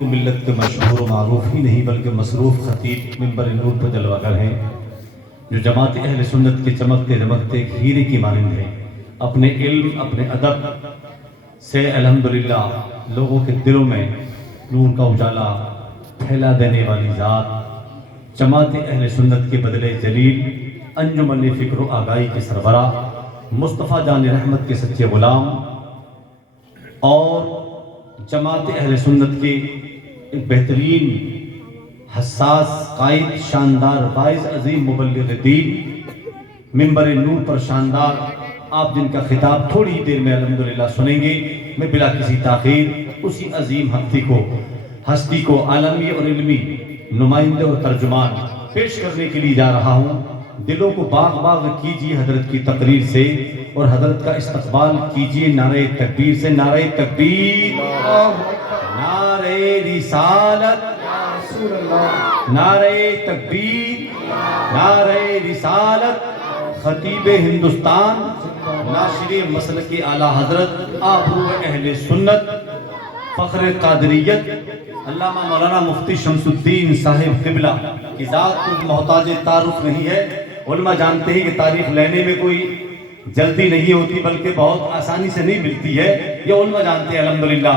मिल्लत के मशहूर व मारूफ ही नहीं बल्कि मसरूफ़ ख़तीब मिंबर नूर पर जलवागर हैं, जो जमात अहले सुन्नत के चमकते दमकते हीरे की मानंद हैं। अपने इल्म अपने अदब से अल्हम्दुलिल्लाह लोगों के दिलों में नूर का उजाला फैला देने वाली ज़ात जमात अहले सुन्नत के बदले जलील अंजुमन फ़िक्र व आगाही के सरबरा मुस्तफ़ा जान रहमत के सच्चे ग़ुलाम और जमात अहले सुन्नत के एक बेहतरीन हसास कायद शानदार वाइज अजीम मुबल्लिग़ दीन मिंबर नूर पर शानदार आप जिनका खिताब थोड़ी ही देर में अल्हम्दुलिल्लाह सुनेंगे। मैं बिला किसी ताख़ीर उसी अजीम हस्ती को आलमी और इल्मी नुमाइंदे और तर्जुमान पेश करने के लिए जा रहा हूँ। दिलों को बाग बाग कीजिए हजरत की तकरीर से और हजरत का इस्तकबाल कीजिए नारे तकबीर से। नारे तकबीर, नारे रिसालत, नारे तकबीर, नारे रिसालत। खतीब हिंदुस्तान नाशिर मसलक आला हजरत आबरू अहले सुन्नत फ़ख्र कादरियत अल्लामा मौलाना मुफ्ती शमसुद्दीन साहिब क़िबला की ज़ात कोई मोहताज तारुफ नहीं है। उलमा जानते हैं कि तारीफ लेने में कोई जल्दी नहीं होती बल्कि बहुत आसानी से नहीं मिलती है, ये उलमा जानते हैं अल्हम्दुलिल्लाह।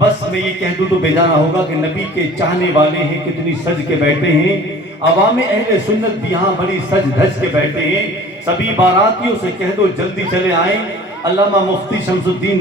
बस मैं ये कह दूँ तो बेजाना होगा कि नबी के चाहने वाले हैं कितनी सज के बैठे हैं। अवाम अहले सुन्नत भी यहाँ बड़ी सज धज के बैठे हैं। सभी बारातियों से कह दो जल्दी चले आए। अल्लामा मुफ्ती शमसुद्दीन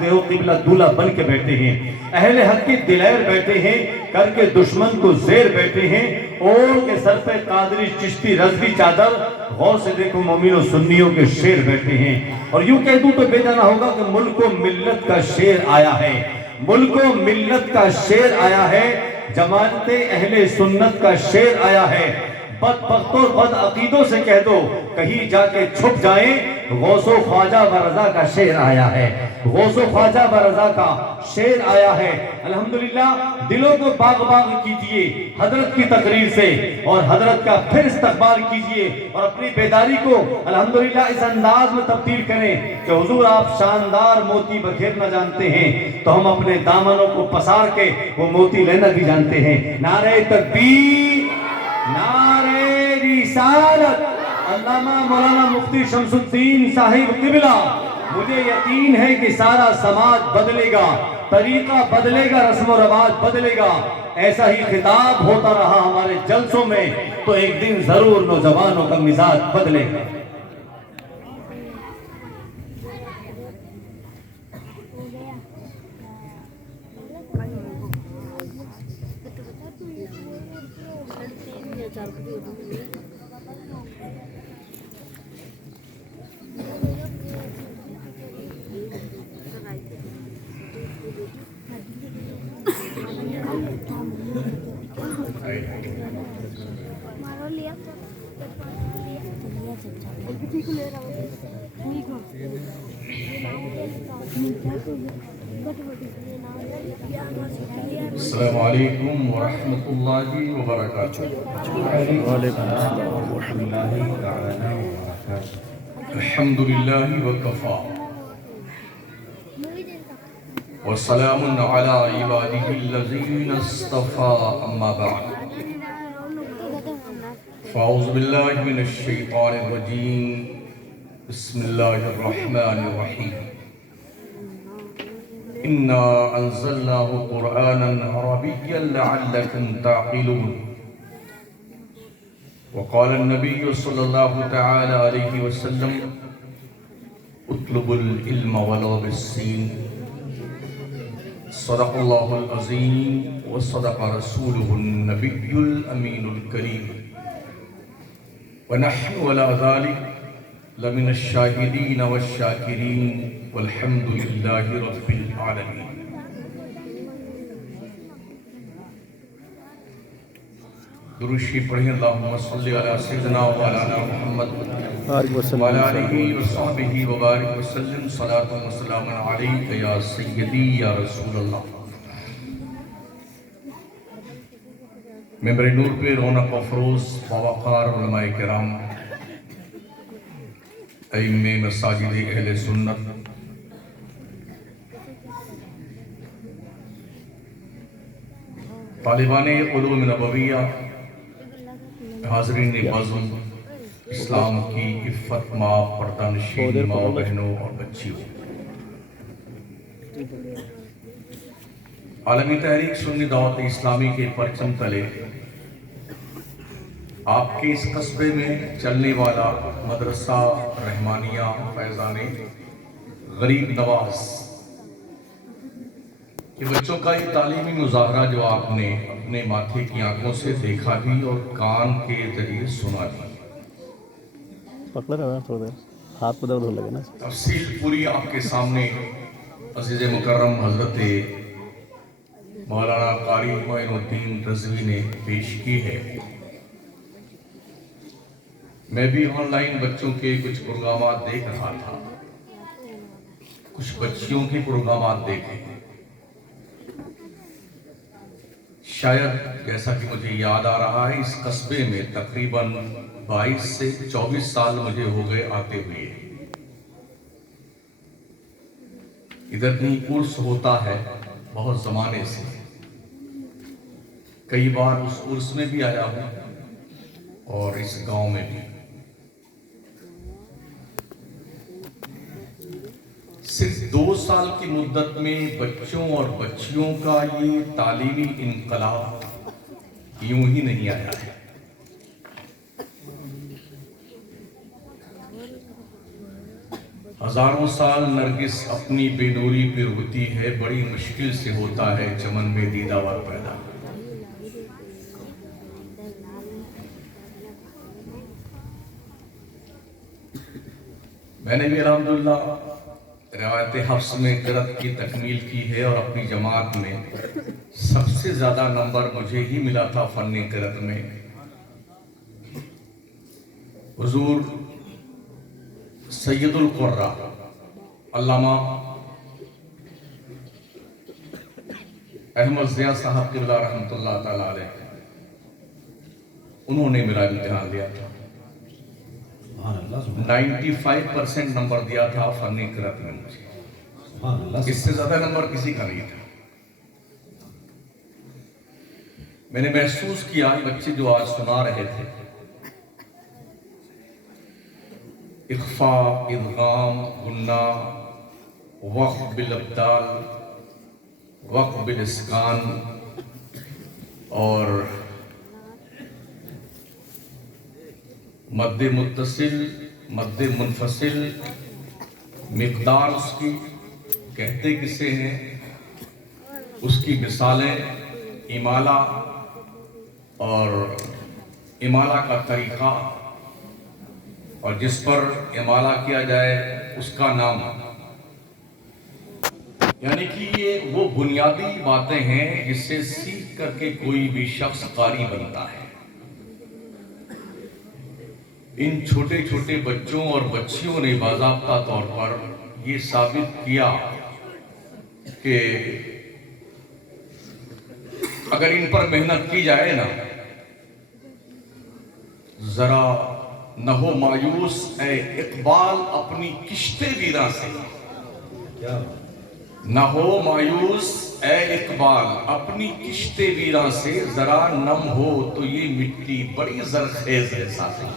देहो क़िबला दूल्हा बन के बैठे हैं। अहले हक के दिलैर बैठे हैं, करके दुश्मन को ज़ेर बैठे हैं। ओढ़ के सर पे कादरी चिश्ती रज़वी चादर, गौर से देखो मोमिनो सुन्नियों के शेर बैठे हैं। और यूं कह दूं तो बेजाना होगा कि मुल्क व मिल्लत का शेर आया है, मुल्क व मिल्लत का शेर आया है, जमात अहले सुन्नत का शेर आया है। बदबख्तों बद अकीदों से कह दो कहीं जाके छुप जाए, गौसो ख्वाजा व रज़ा का शेर आया है, गौसो ख्वाजा व रज़ा का शेर आया है। अल्हम्दुलिल्लाह दिलों को बाग बाग कीजिए हजरत की तकरीर से और हजरत का फिर इस्तकबाल कीजिए और अपनी बेदारी को अल्हम्दुलिल्लाह इस अंदाज में तब्दील करें कि हुजूर आप शानदार मोती बखेरना जानते हैं तो हम अपने दामनों को पसार के वो मोती लेना भी जानते हैं। नारे तकबीर, नारे रिसालत। अल्लामा मौलाना मुफ्ती शमसुद्दीन साहिब क़िबला, मुझे यकीन है कि सारा समाज बदलेगा, तरीका बदलेगा, रस्म व रवाज बदलेगा। ऐसा ही खिताब होता रहा हमारे जलसों में तो एक दिन जरूर नौजवानों का मिजाज बदलेगा। अस्सलामु अलैकुम व रहमतुल्लाहि व बरकातुहू। अल्हम्दुलिल्लाहि व कफ़ा व सलामुन अला इबादिहिल्लज़ीना इस्तफ़ा अम्मा बअद। फ़अऊज़ु बिल्लाहि मिनश शैतानिर रजीम। बिस्मिल्लाहिर रहमानिर रहीम। इन्ना अंज़लनाहु क़ुरआनन अरबिय्यन लअल्लकुम ताक़िलून। वक़ाल अन्नबिय्यु सल्लल्लाहु तआला अलैहि वसल्लम उत्लुबुल इल्म वलो बिस्सीन। सदक़ल्लाहुल अज़ीम व सदक़ रसूलुहुन नबियुल अमीनुल करीम व नहनु अला ज़ालिक लमिनश शाहिदीन वश्शाकिरीन वल्हम्दुलिल्लाहि रब्बिल आलमीन। दुरूशी पढ़ें अल्लाहुम्मा सल्लि अला सय्यिदिना व मौलाना मुहम्मद व अला आलिहि व सहबिही व बारिक वसल्लम सलातन व सलामन अलैका या सय्यदी या रसूलल्लाह। मिंबर नूर पे रौनक अफरोज़ बावक़ार उलमाए किराम, अइम्मे मसाजिद अहले सुन्नत, तालिबान उलूम नबविया, हाज़रीन बज़्म, इस्लाम की इफ़्फ़त माँ, पर्दा नशीन माँ बहनों और बच्चियों, आलमी तहरीक सुन्नी दावत इस्लामी के परचम तले आपके इस कस्बे में चलने वाला मदरसा रहमानिया फैज़ान गरीब नवाज कि बच्चों का ये तालीमी मुजाहरा जो आपने अपने माथे की आंखों से देखा भी और कान के जरिए सुना भी, पकड़ रहा है थोड़ा देर, हाथ पे दर्द होने लगे ना। तफसील पूरी आपके सामने अज़ीज़ मुकर्रम हज़रत मौलाना कारी मोइनुद्दीन रज़वी ने पेश की है। मैं भी ऑनलाइन बच्चों के कुछ प्रोग्राम देख रहा था, कुछ बच्चियों के प्रोग्राम देखे। शायद जैसा कि मुझे याद आ रहा है, इस कस्बे में तकरीबन 22 से 24 साल मुझे हो गए आते हुए। इधर कहीं उर्स होता है बहुत ज़माने से, कई बार उस उर्स में भी आया हूँ और इस गांव में भी। सिर्फ 2 साल की मुद्दत में बच्चों और बच्चियों का ये तालीमी इनकलाब यूं ही नहीं आया है। हजारों साल नरगिस अपनी बेनूरी पे होती है, बड़ी मुश्किल से होता है चमन में दीदावर पैदा। मैंने भी अल्हम्दुलिल्लाह रिवायत हफ्स में क़िरात की तकमील की है और अपनी जमात में सबसे ज़्यादा नंबर मुझे ही मिला था फ़न क़िरात में। हुज़ूर सैयदुल क़ुर्रा अल्लामा अहमद ज़िया साहब क़िबला रहमतुल्लाह तआला अलैह, उन्होंने मेरा इम्तिहान लिया था। 95% नंबर दिया था फ़न क़िरात में मुझे, इससे ज़्यादा नंबर किसी का नहीं था। मैंने महसूस किया बच्चे जो आज सुना रहे थे, इख्फा, इदगाम, गुन्ना, वक़्फ़ बिल अब्दाल, वक़्फ़ बिल इस्कान और मद्दे मुत्तसिल, मद्दे मुनफसिल, मिक़दार उसकी कहते किसे हैं, उसकी मिसालें, इमाला और इमाला का तरीक़ा और जिस पर इमाला किया जाए उसका नाम, यानी कि ये वो बुनियादी बातें हैं जिससे सीख करके कोई भी शख्स कारी बनता है। इन छोटे छोटे बच्चों और बच्चियों ने बाज़ाब्ता तौर पर ये साबित किया कि अगर इन पर मेहनत की जाए ना, जरा न हो मायूस ए इकबाल अपनी किश्ते वीरा से, न हो मायूस ए इकबाल अपनी किश्ते वीरा से, जरा नम हो तो ये मिट्टी बड़ी जरखेज है साथी।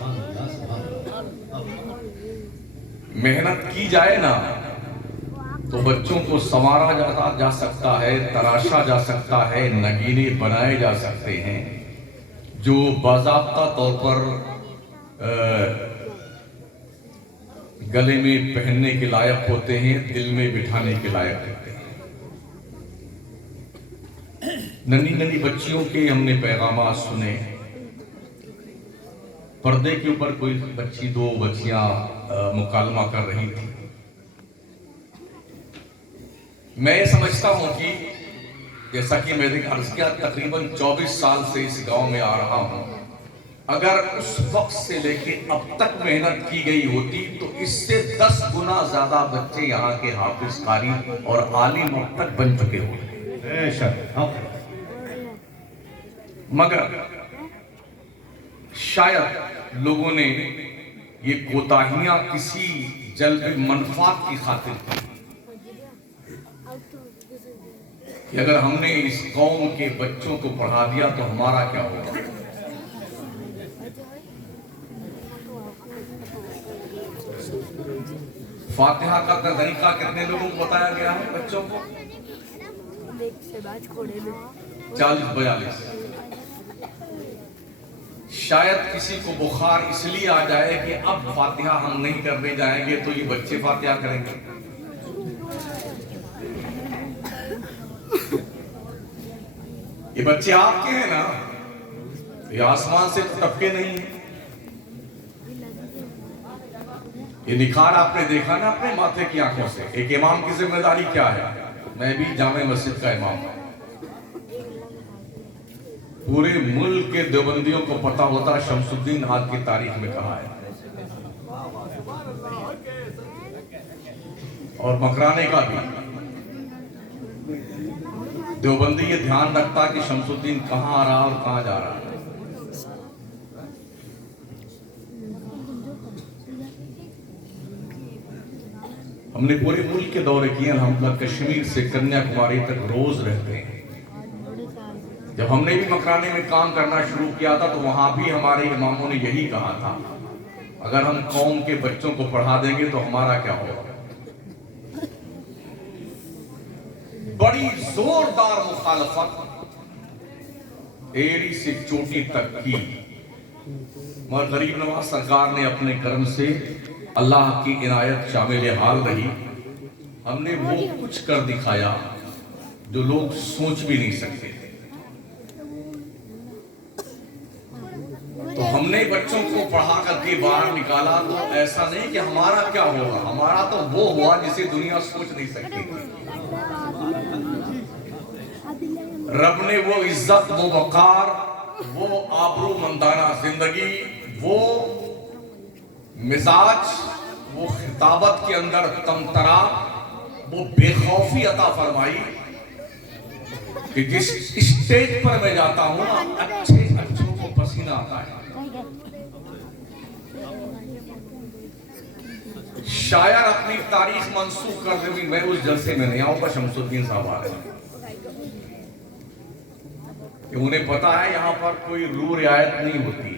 मेहनत की जाए ना तो बच्चों को संवारा जा सकता है, तराशा जा सकता है, नगीने बनाए जा सकते हैं जो बाज़ाब्ता तौर पर गले में पहनने के लायक होते हैं, दिल में बिठाने के लायक होते हैं। नन्ही नन्ही बच्चियों के हमने पैगाम सुने। पर्दे के ऊपर कोई बच्ची, 2 बच्चियां मुकालमा कर रही थी। मैं समझता हूं कि जैसा कि मैंने अर्ज किया, तकरीबन 24 साल से इस गांव में आ रहा हूं, अगर उस वक्त से लेके अब तक मेहनत की गई होती तो इससे 10 गुना ज्यादा बच्चे यहाँ के हाफिज, कारी और आलिम अब तक बन चुके होते। मगर शायद लोगों ने ये कोताहियां किसी जल्ब मनफात की खातिर की। कि अगर हमने इस कौम के बच्चों को पढ़ा दिया तो हमारा क्या होगा। फातिहा का तरीका कितने लोगों को बताया गया है बच्चों को? 40-42। शायद किसी को बुखार इसलिए आ जाए कि अब फातिहा हम नहीं करने जाएंगे तो ये बच्चे फातिहा करेंगे। ये बच्चे आपके हैं ना, ये आसमान से टपके नहीं है। ये निखार आपने देखा ना अपने माथे की आंखों से। एक इमाम की जिम्मेदारी क्या है? मैं भी जामे मस्जिद का इमाम हूं। पूरे मुल्क के देवबंदियों को पता होता शमसुद्दीन आज की तारीख में कहा है, और मकराने का भी। देवबंदी ये ध्यान रखता कि शमसुद्दीन कहां आ रहा और कहां जा रहा है। हमने पूरे मुल्क के दौरे किए, हम कश्मीर से कन्याकुमारी तक रोज रहते हैं। जब हमने भी मकराने में काम करना शुरू किया था तो वहां भी हमारे इमामों ने यही कहा था, अगर हम कौम के बच्चों को पढ़ा देंगे तो हमारा क्या होगा। बड़ी जोरदार मुखालफत एड़ी से चोटी तक की, मगर गरीब नवाज सरकार ने अपने कर्म से, अल्लाह की इनायत शामिल हाल रही, हमने वो कुछ कर दिखाया जो लोग सोच भी नहीं सकते थे। तो हमने बच्चों को पढ़ा करके बाहर निकाला, तो ऐसा नहीं कि हमारा क्या होगा, हमारा तो वो हुआ जिसे दुनिया सोच नहीं सकती थी। रब ने वो इज्जत, वो वकार, वो आबरू मंदाना जिंदगी, वो मिजाज, वो खिताबत के अंदर तमतरा, वो बेखौफी अता फरमाई कि जिस स्टेज पर मैं जाता हूं अच्छे अच्छों को पसीना आता है। शायर अपनी तारीख मंसूख कर दे, मैं उस जलसे में नहीं आऊंगा, शमसुद्दीन साहब आ रहे हैं। उन्हें पता है यहां पर कोई रू रियायत नहीं होती,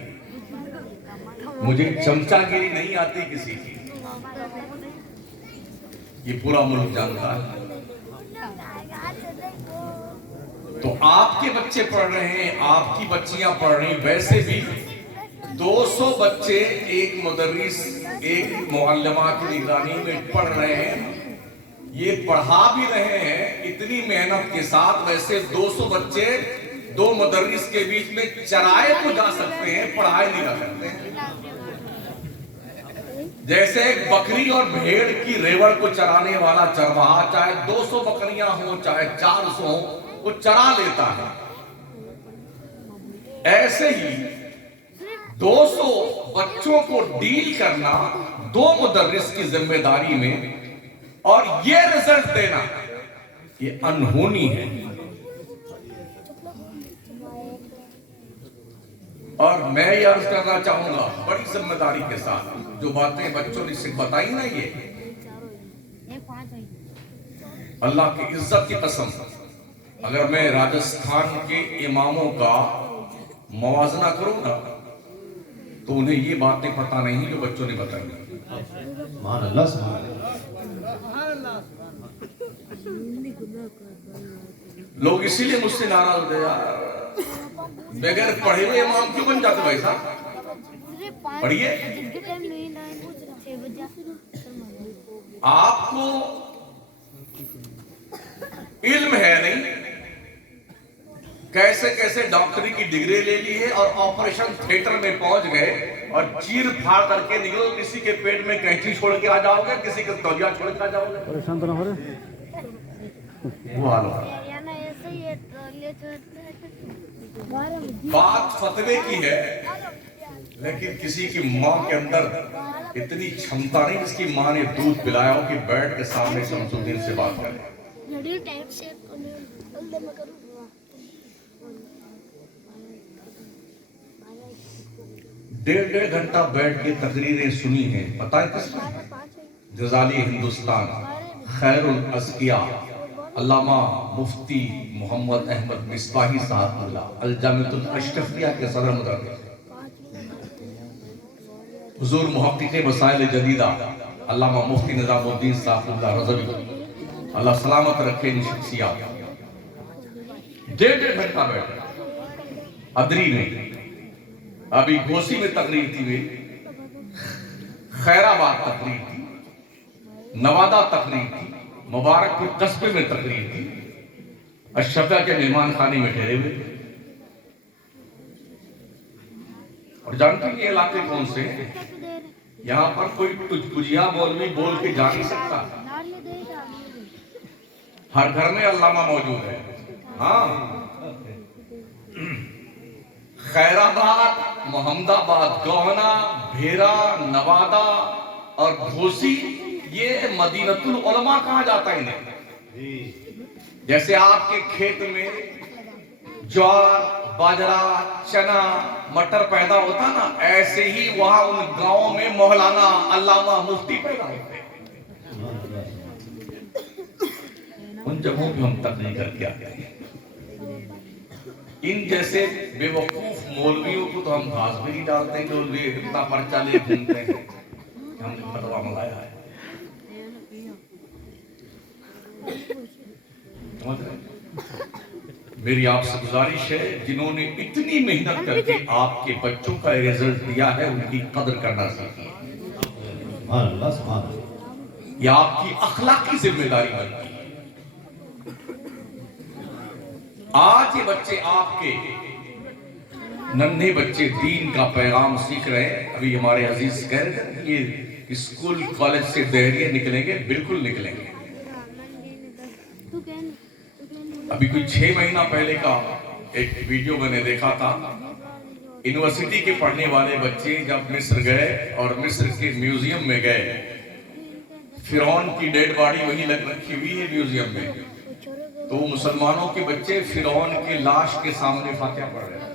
मुझे चमचागिरी नहीं आती किसी की, ये पूरा मुल्क जानता है। तो आपके बच्चे पढ़ रहे हैं, आपकी बच्चियां पढ़ रही, वैसे भी 200 बच्चे एक मुदर्रिस, एक मुअल्लिमा की निगरानी में पढ़ रहे हैं, ये पढ़ा भी रहे हैं इतनी मेहनत के साथ। वैसे 200 बच्चे 2 मुदर्रिस के बीच में चराए तो जा सकते हैं, पढ़ाए नहीं जा सकते। जैसे एक बकरी और भेड़ की रेवड़ को चराने वाला चरवाहा, चाहे 200 बकरियां हो चाहे 400 हो, वो चरा लेता है। ऐसे ही 200 बच्चों को डील करना 2 मुदर्रिस की जिम्मेदारी में, और ये रिजल्ट देना, ये अनहोनी है। और मैं ये अर्ज करना चाहूंगा बड़ी जिम्मेदारी के साथ, जो बातें बच्चों ने सिर्फ बताई ना, ये अल्लाह की इज्जत की कसम, अगर मैं राजस्थान के इमामों का मवाजना करूं ना, तो उन्हें ये बातें पता नहीं जो बच्चों ने बताई। मान अल्लाह। लोग इसीलिए मुझसे नाराज होते, यार बगैर पढ़े हुए इमाम क्यों बन जाते भाई साहब? पढ़िए। आपको इल्म है नहीं, कैसे कैसे डॉक्टरी की डिग्री ले ली है और ऑपरेशन थिएटर में पहुंच गए और चीर फाड़ करके निकलो, किसी के पेट में कैंची छोड़ के आ जाओगे, किसी के तौलिया छोड़ के आ जाओगे। परेशान तो ना हो रहे? वो हाल है। बात फतवे की है, लेकिन किसी की माँ के अंदर इतनी क्षमता नहीं जिसकी माँ ने दूध पिलाया हो कि बैठ के सामने शमसुद्दीन से बात करे। 1.5 घंटा बैठ के तकरीरें सुनी हैं, पता है किसने? गजाली हिंदुस्तान, खैरुल अस्किया, अल्लामा मुफ्ती मोहम्मद अहमद मिसबाही साहब अल-जामिअतुल अशरफिया के सदर मुदर्रिस, हुजूर मुहक्किक़ मसाइल जदीदा अल्लामा मुफ्ती निज़ामुद्दीन साहब रज़वी, अल्लाह सलामत रखे इन शख्सियत। डेढ़ घंटा बैठे अदरी में, अभी घोसी में तकरीर थी, वे खैराबाद तकरीर थी, नवादा तकरीर थी, मुबारकपुर कस्बे में तकरीर थी, अशरफिया के मेहमान खाने में ठहरे हुए। और जानते हैं ये इलाके कौन से हैं? यहाँ पर कोई तुझकुजिया मौलवी बोल के जा नहीं सकता। हर घर में अल्लामा मौजूद है। हाँ, खैराबाद, मोहम्मदाबाद, गोहना, भेरा, नवादा और घोसी, ये मदीनतुल उलमा कहा जाता है इन्हें। जैसे आपके खेत में ज्वार, बाजरा, चना, मटर पैदा होता ना, ऐसे ही वहां उन गांवों में मौलाना अल्लामा मुफ्ती पैदा होते हैं। उन जगहों पे हम तकलीफ करके आते हैं। इन जैसे बेवकूफ मौलवियों को तो हम घास भी नहीं डालते हैं, जो वे इतना पर्चा ले घूमते हैं। हमने फतवा मंगाया है। मेरी आपसे गुजारिश है, जिन्होंने इतनी मेहनत करके आपके बच्चों का रिजल्ट दिया है, उनकी कदर करना सीखिए। यह आपकी अखलाकी जिम्मेदारी बनती है। आज ये बच्चे आपके नन्हे बच्चे दीन का पैगाम सीख रहे हैं। अभी हमारे अजीज कह रहे थे ये स्कूल कॉलेज से देहरिया निकलेंगे, बिल्कुल निकलेंगे। अभी कुछ 6 महीना पहले का एक वीडियो मैंने देखा था। यूनिवर्सिटी के पढ़ने वाले बच्चे जब मिस्र गए और मिस्र के म्यूजियम में गए, फिरौन की डेड बॉडी वहीं लग रखी हुई है म्यूजियम में, तो मुसलमानों के बच्चे फिरौन के लाश के सामने फातिहा पढ़ रहे हैं।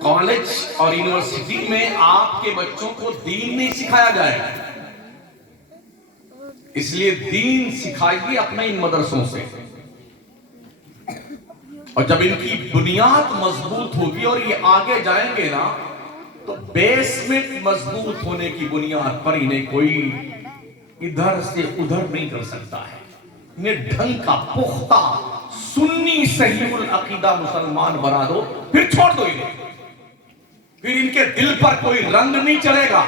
कॉलेज और यूनिवर्सिटी में आपके बच्चों को दीन नहीं सिखाया जाएगा, इसलिए दीन सिखाइए अपने इन मदरसों से। और जब इनकी बुनियाद मजबूत होगी और ये आगे जाएंगे ना, तो बेसमेंट मजबूत होने की बुनियाद पर इन्हें कोई इधर से उधर नहीं कर सकता है। इन्हें ढंग का पुख्ता सुन्नी सहीहुल अकीदा मुसलमान बना दो, फिर छोड़ दो इन्हें, फिर इनके दिल पर कोई रंग नहीं चलेगा।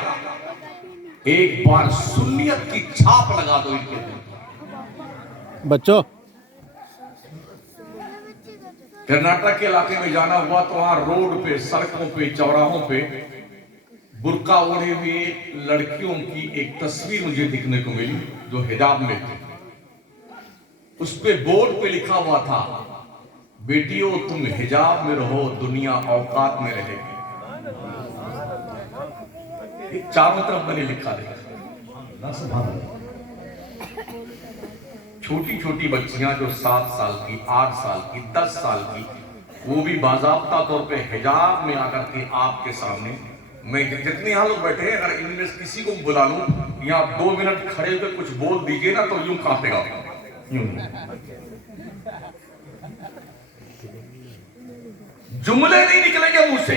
एक बार सुन्नियत की छाप लगा दो इनके दिल पर। बच्चों, कर्नाटक के इलाके में जाना हुआ तो वहां रोड पे, सड़कों पे, चौराहों पे बुर्का ओढ़े हुए लड़कियों की एक तस्वीर मुझे दिखने को मिली जो हिजाब में थी। उस पे बोर्ड पे लिखा हुआ था, बेटियों तुम हिजाब में रहो, दुनिया औकात में रहेगी। चारों तरफ मैंने लिखा देखा। छोटी छोटी बच्चियां जो 7 साल की, 8 साल की, 10 साल की, वो भी बाज़ाब्ता तौर पे हिजाब में आकर के आपके सामने, मैं जितने यहाँ लोग बैठे हैं, अगर इनमें किसी को बुला लूं, यहाँ 2 मिनट खड़े होकर कुछ बोल दीजिए ना, तो यूं कांपेगा, यूं जुमले नहीं निकलेंगे मुंह से।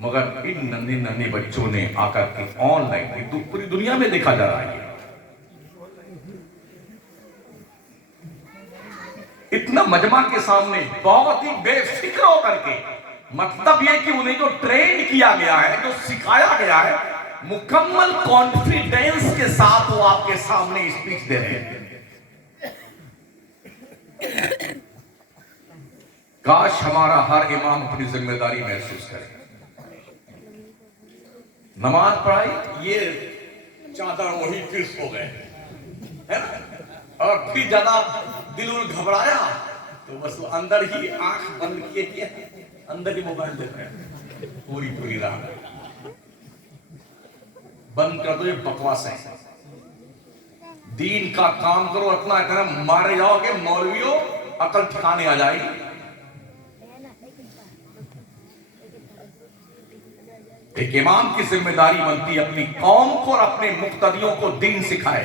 मगर इन नन्हे नन्हे बच्चों ने आकर के ऑनलाइन पूरी दुनिया में देखा जा रहा है, इतना मजमा के सामने बहुत ही बेफिक्र होकर के, मतलब यह कि उन्हें जो ट्रेन किया गया है, जो सिखाया गया है, मुकम्मल कॉन्फिडेंस के साथ वो आपके सामने स्पीच दे रहे हैं। काश हमारा हर इमाम अपनी जिम्मेदारी महसूस करे। नमाज पढ़ाई, ये चादर वही फिर हो गए, है ना? और फिर ज्यादा दिल घबराया तो बस अंदर ही आंख बंद किए, अंदर ही मोबाइल देख रहे हैं पूरी रात। बंद कर दो ये बकवास है, दीन का काम करो। इतना मारे जाओगे मौलवियों, अकल ठिकाने आ जाएगी। एक इमाम की जिम्मेदारी बनती है अपनी कौम को और अपने मुक्तदियों को दीन सिखाए।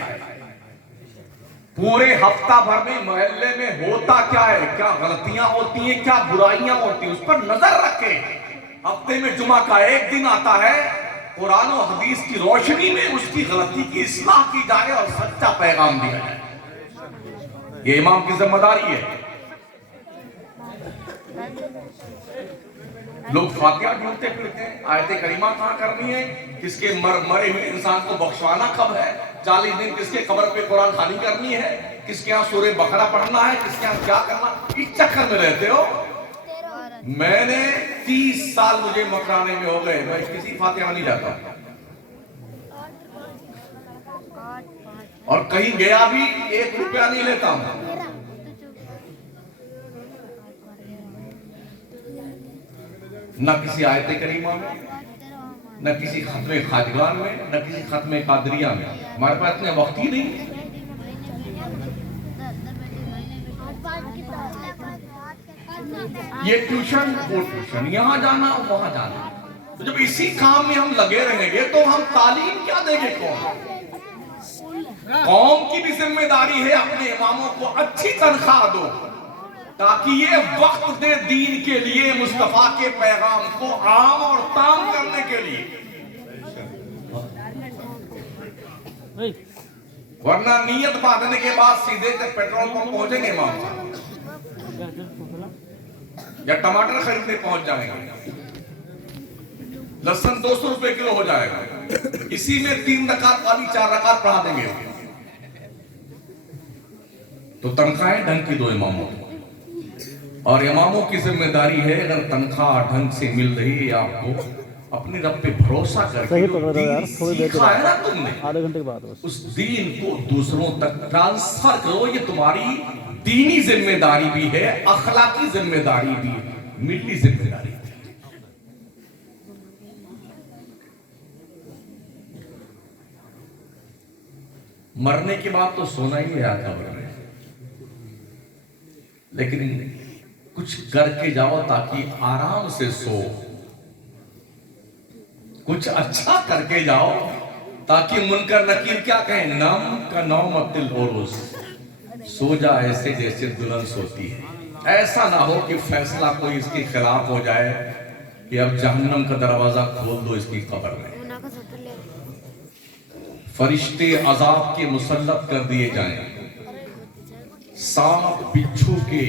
पूरे हफ्ता भर में मोहल्ले में होता क्या है, क्या गलतियां होती हैं, क्या बुराइयां होती हैं, उस पर नजर रखे। हफ्ते में जुमा का एक दिन आता है, कुरान और हदीस की रोशनी में उसकी गलती की इस्लाह की जाए और सच्चा पैगाम दिया जाए। ये इमाम की जिम्मेदारी है। लोग फातिहा ढूंढते फिरते हैं, आयते करीमा कहां करनी है, किसके मरे हुए इंसान को बख्शवाना कब है, 40 दिन किसके कब्र पे कुरान खानी करनी है, किसके यहाँ सूरे बकरा पढ़ना है, किसके यहाँ क्या करना, इस चक्कर में रहते हो। मैंने 30 साल मुझे मकराने में हो गए, मैं किसी फातिहा में नहीं जाता और कहीं गया भी 1 रुपया नहीं लेता हूं। न किसी आयते करीमा में, न किसी खत्मे खाजगान में, न किसी खत्मे कादरिया में। हमारे पास इतने वक्त ही नहीं। ये ट्यूशन, वो ट्यूशन, यहां जाना वहां जाना। तो जब इसी काम में हम लगे रहेंगे तो हम तालीम क्या देंगे कौम की भी जिम्मेदारी है अपने इमामों को अच्छी तनख्वाह दो ताकि ये वक्त दे दीन के लिए, मुस्तफा के पैगाम को आम और ताम करने के लिए। वरना नियत बांधने के बाद सीधे से पेट्रोल पंप पहुंचेंगे इमाम साहब, या टमाटर खरीदने पहुंच जाएंगे, लहसुन 200 रुपए किलो हो जाएगा, इसी में 3 रकात वाली 4 रकात पढ़ा देंगे। तो तनख्वाहें ढंग की दो इमामों को, और इमामों की जिम्मेदारी है अगर तनख्वाह ढंग से मिल रही है आपको, अपने रब पे भरोसा करके सीखा है ना तुमने, आधे घंटे के बाद उस दीन को दूसरों तक ट्रांसफर करो। ये तुम्हारी दीनी जिम्मेदारी भी है, अखलाकी जिम्मेदारी भी है, मिली जिम्मेदारी। मरने के बाद तो सोना ही है कब्र में, लेकिन कुछ करके जाओ ताकि आराम से सो, कुछ अच्छा करके जाओ ताकि मुनकर नकीर क्या कहें, नाम का नौम अब्दुल ओरोस, सो जा ऐसे जैसे दुल्हन सोती है। ऐसा ना हो कि फैसला कोई इसके खिलाफ हो जाए कि अब जहन्नम का दरवाजा खोल दो इसकी कब्र में, फरिश्ते अजाब के मुसल्लत कर दिए जाएं, सांप बिच्छू के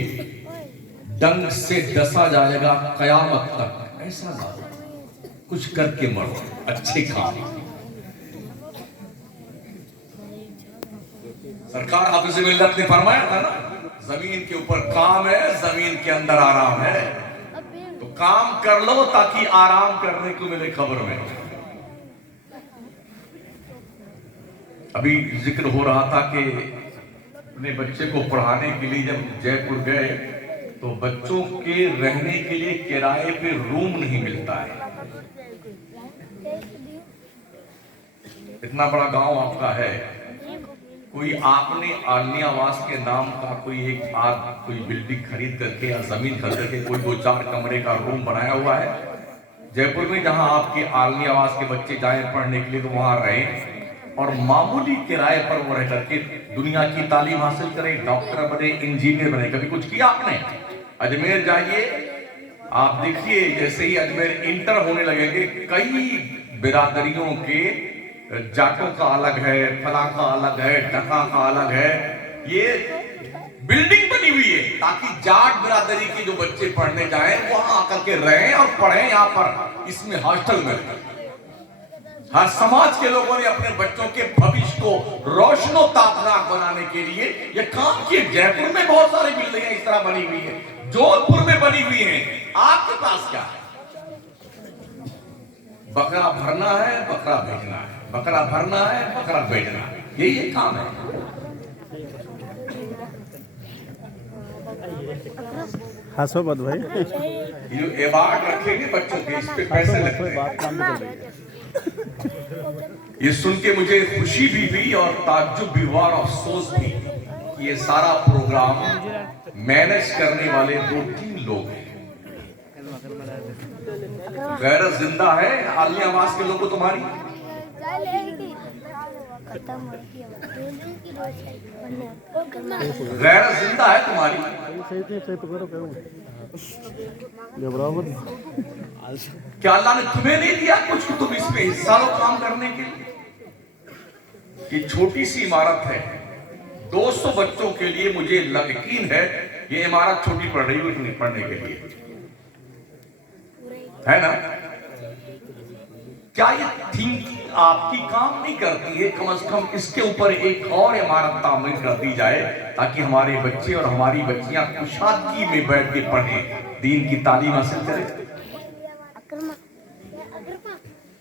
डंग से डसा जाएगा कयामत तक। ऐसा ना हो, कुछ करके मरो, अच्छे काम। सरकार हाफिज़ मिल्लत ने फरमाया था ना, जमीन के ऊपर काम है, जमीन के अंदर आराम है। तो काम कर लो ताकि आराम करने को मिले खबर में। अभी जिक्र हो रहा था कि अपने बच्चे को पढ़ाने के लिए जब जयपुर गए तो बच्चों के रहने के लिए किराए पे रूम नहीं मिलता है। इतना बड़ा गांव आपका है, कोई आपने आलमी आवास के नाम का कोई बिल्डिंग खरीद करके या जमीन खरीद करके कोई 2-4 कमरे का रूम बनाया हुआ है जयपुर में, जहां आपके आलमी आवास के बच्चे जाएं पढ़ने के लिए तो वहां रहें और मामूली किराए पर वो रह करके दुनिया की तालीम हासिल करें, डॉक्टर बने, इंजीनियर बने। कभी कुछ किया आपने? अजमेर जाइए, आप देखिए जैसे ही अजमेर इंटर होने लगेंगे, कई बिरादरियों के, जाटों का अलग है, फला का अलग है, टका का अलग है, ये बिल्डिंग बनी हुई है ताकि जाट बिरादरी के जो बच्चे पढ़ने जाएं वहां आकर के रहें और पढ़ें। यहाँ पर इसमें हॉस्टल में हर समाज के लोगों ने अपने बच्चों के भविष्य को रोशनो ताबनाक बनाने के लिए ये काम किए। जयपुर में बहुत सारी बिल्डिंगें इस तरह बनी हुई है, जोधपुर में बनी हुई है। आपके पास क्या है? बकरा भरना है, बकरा भेजना है, बकरा भरना है, बकरा भेजना है, यही काम है। हंसो मत भाई। ये अवार्ड रखेंगे बच्चों के, इस पे पैसे लगते। ये सुन के मुझे खुशी भी हुई और ताज्जुब भी हुआ और अफसोस भी। ये सारा प्रोग्राम मैनेज करने वाले 2-3 लोग हैं। गैरत जिंदा है आली आवाज के लोगों तुम्हारी? गैरत जिंदा है तुम्हारी? क्या अल्लाह ने तुम्हें नहीं दिया कुछ कि तुम इसमें हिस्सा लो काम करने के लिए? ये छोटी सी इमारत है, 200 बच्चों के लिए मुझे यकीन है ये इमारत छोटी पड़ रही होगी पढ़ने के लिए, है ना? क्या ये थिंक आपकी काम नहीं करती है? कम से कम इसके ऊपर एक और इमारत तामीर कर दी जाए ताकि हमारे बच्चे और हमारी बच्चियां कुशादगी में बैठ के पढ़ें, दीन की तालीम हासिल करें।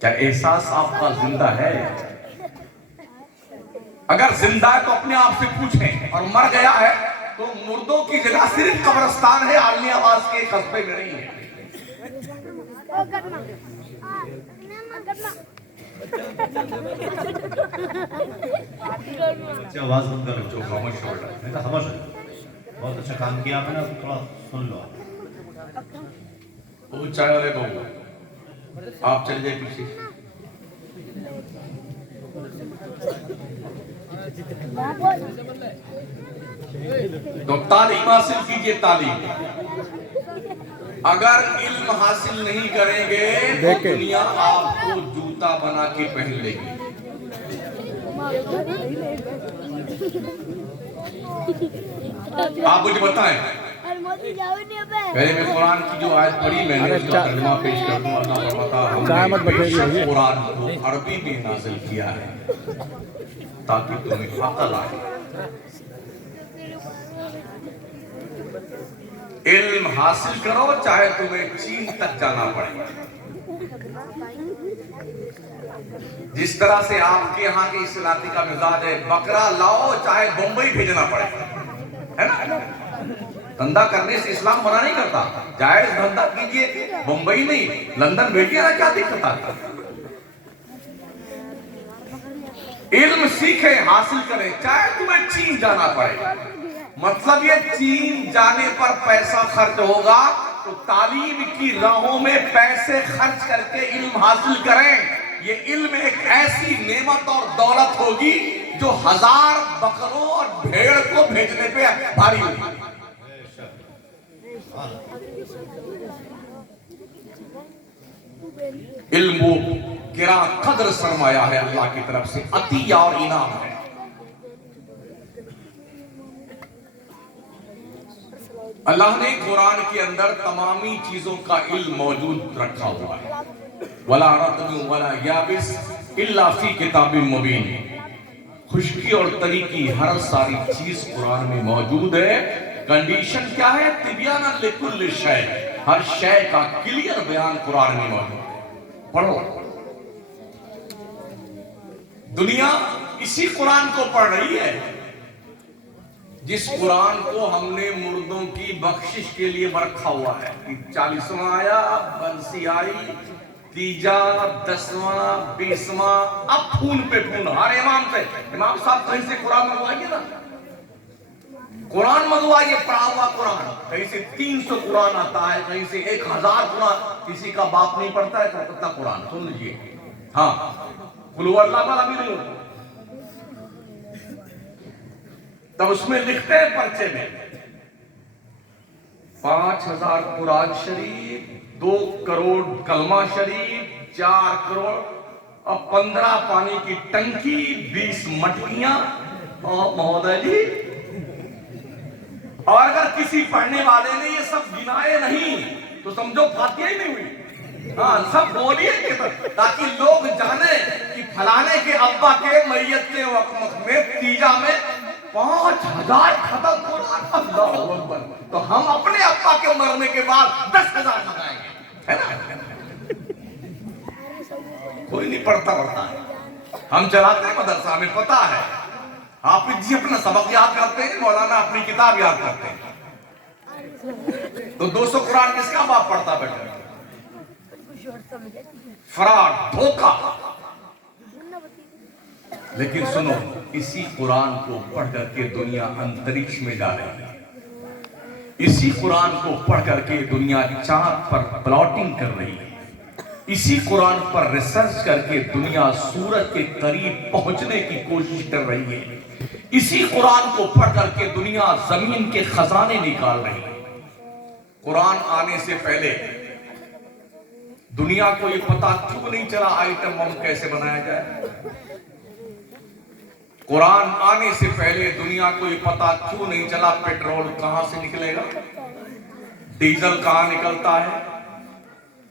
क्या एहसास आपका जिंदा है? अगर जिंदा है तो अपने आप से पूछें, और मर गया है तो मुर्दों की जगह सिर्फ कब्रिस्तान है, आलमी आवाज के कस्बे में नहीं है। आवाज बंद करो, जो खामोश हो रहा है। खामोश है, बहुत अच्छा काम किया आपने, थोड़ा सुन लो। वो चाय वाले को आप चल जाए पीछे। तो तालीम हासिल कीजिए, तालीम। अगर इल्म हासिल नहीं करेंगे तो दुनिया आपको जूता बना के पहन लेगी। आप मुझे बताएं, पहले मैं कुरान की जो आयत पढ़ी मैंने उसका तर्जुमा पेश कर दूं। अल्लाह हमने कुरान को अरबी में नाज़िल किया है ताकि तुम्हें अक़ल आए। इल्म हासिल करो चाहे तुम्हें चीन तक जाना पड़े। जिस तरह से आपके यहाँ के इस इलाके का मिजाज है, बकरा लाओ चाहे बंबई भेजना पड़े, है ना? धंधा करने से इस्लाम मना नहीं करता, जायज धंधा कीजिए, बंबई नहीं लंदन भेजिए ना, क्या दिक्कत आता? इल्म सीखे, हासिल करें चाहे तुम्हें चीन जाना पड़े। मतलब ये चीन जाने पर पैसा खर्च होगा तो तालीम की राहों में पैसे खर्च करके इल्म हासिल करें। ये इल्म एक ऐसी नेमत और दौलत होगी जो 1000 बकरों और भेड़ को भेजने पे भारी होगी। इल्म वो किरा कदर सरमाया है, अल्लाह की तरफ से अतिया और इनाम है। अल्लाह ने कुरान के अंदर तमामी चीजों का इल्म मौजूद रखा हुआ है। वला रत्न वला याबिस इल्ला फी किताबिन मुबीन। खुश्की और तरी की हर सारी चीज कुरान में मौजूद है। कंडीशन क्या है? तिबियाना लिकुल्ल शै, हर शै का क्लियर बयान कुरान में मौजूद है। पढ़ो, दुनिया इसी कुरान को पढ़ रही है जिस कुरान को हमने मुर्दों की बख्शिश के लिए रखा हुआ है। 40वां आया, बंसी आई, तीजा, 10वां, 20वां, अब खून पे खून। हर इमाम से, इमाम साहब कहीं से कुरान मंगवाइए ना, कुरान मंगवाइए, पढ़ा हुआ कुरान। कहीं से 300 कुरान आता है, कहीं से 1000 कुरान। किसी का बाप नहीं पढ़ता है कितना कुरान, सुन लीजिए। हाँ, कुल अल्लाह वाला भी नहीं होता। तब उसमें लिखते हैं पर्चे में 5000 कुरान शरीफ, 2 करोड़ कलमा शरीफ, 4 करोड़ और 15 पानी की टंकी, 20 मटकियां। और महोदय जी, और अगर किसी पढ़ने वाले ने ये सब गिनाए नहीं तो समझो फातिहा ही नहीं हुई। हाँ, सब बोलिए ताकि लोग जाने कि फलाने के अब्बा के मैयत के वक्त में तीजा में 5000 खत्म कुरान। अल्लाहू अकबर। तो हम अपने अब्बा के मरने के बाद 10,000 लगाएंगे, है ना? कोई नहीं पढ़ता है। हम चलाते हैं मदरसा, हमें पता है। आप जी अपना सबक याद करते हैं, मौलाना अपनी किताब याद करते हैं। तो 200 कुरान किसका बाप पढ़ता बेटा? फ्रॉड, धोखा। लेकिन सुनो, इसी कुरान को पढ़ करके दुनिया अंतरिक्ष में जा रही है। इसी कुरान को पढ़ करके दुनिया चांद पर प्लॉटिंग कर रही है। इसी कुरान पर रिसर्च करके दुनिया सूरज के करीब पहुंचने की कोशिश कर रही है। इसी कुरान को पढ़ करके दुनिया जमीन के खजाने निकाल रही है। कुरान आने से पहले दुनिया को यह पता क्यों नहीं चला आइटम बम कैसे बनाया जाए? कुरान आने से पहले दुनिया को यह पता क्यों नहीं चला पेट्रोल कहां से निकलेगा, डीजल कहां निकलता है,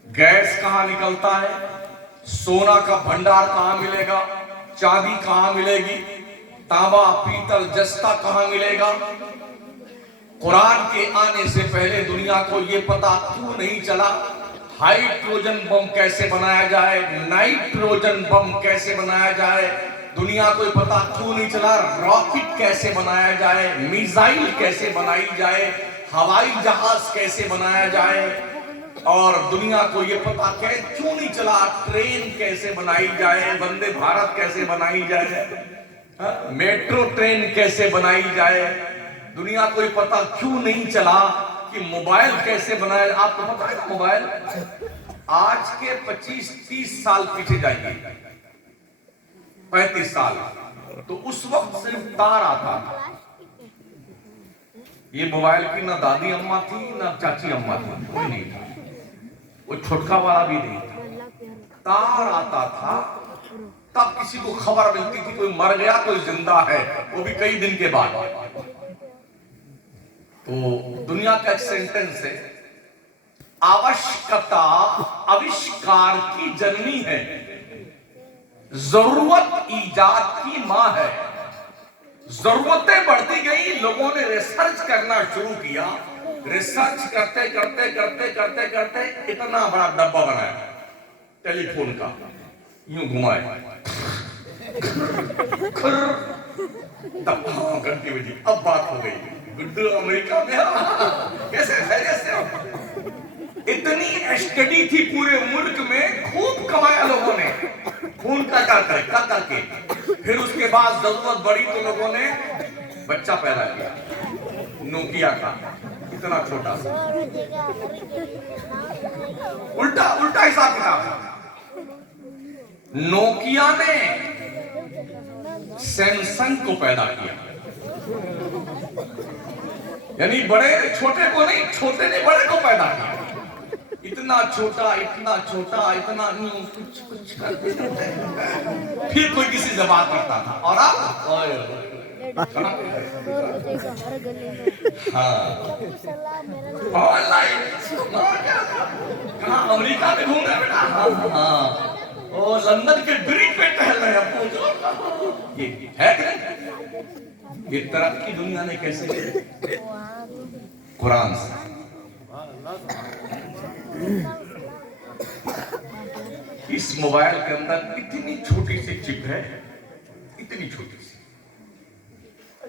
गैस कहां निकलता है, सोना का भंडार कहां मिलेगा, चांदी कहां मिलेगी, तांबा पीतल जस्ता कहां मिलेगा। कुरान के आने से पहले दुनिया को यह पता क्यों नहीं चला हाइड्रोजन बम कैसे बनाया जाए, नाइट्रोजन बम कैसे बनाया जाए। दुनिया को पता क्यों नहीं चला रॉकेट कैसे बनाया जाए, मिसाइल कैसे बनाई जाए, हवाई जहाज कैसे बनाया जाए। और दुनिया को यह पता क्यों नहीं चला ट्रेन कैसे बनाई जाए, वंदे भारत कैसे बनाई जाए, मेट्रो ट्रेन कैसे बनाई जाए। दुनिया को यह पता क्यों नहीं चला कि मोबाइल कैसे बनाया। आपको पता है ना मोबाइल आज के 25-30 साल पीछे जाइए, 35 साल, तो उस वक्त सिर्फ तार आता था। ये मोबाइल की ना दादी अम्मा थी ना चाची अम्मा थी, कोई नहीं था, वो छोटका वाला भी नहीं था। तार आता था तब किसी को खबर मिलती थी कोई मर गया कोई जिंदा है, वो भी कई दिन के बाद। तो दुनिया का एक सेंटेंस है, आवश्यकता आविष्कार की जननी है, जरूरत ईजाद की मां है। जरूरतें बढ़ती गई, लोगों ने रिसर्च करना शुरू किया। रिसर्च करते करते करते करते करते इतना बड़ा डब्बा बनाया टेलीफोन का, यूं घुमाए तब घंटी बजी, अब बात हो गई। गुड्डू अमेरिका में कैसे खैरियत से हो? इतनी स्टडी थी पूरे मुल्क में, खूब कमाया लोगों ने खून का करके। फिर उसके बाद जरूरत बढ़ी तो लोगों ने बच्चा पैदा किया, नोकिया का, इतना छोटा सा। उल्टा हिसाब किताब। नोकिया ने सैमसंग को पैदा किया, यानी बड़े ने छोटे को नहीं, छोटे ने बड़े को पैदा किया। इतना छोटा इतना कुछ करते फिर कोई किसी से बात करता था। और अब ऑनलाइन कहाँ अमेरिका में घूम रहे बेटा, और लंदन के ब्रिज पे टहल रहे हैं। ये है कि नहीं? ये तरक्की दुनिया ने कैसे की? कुरान से। इस मोबाइल के अंदर इतनी छोटी सी चिप है, इतनी छोटी सी,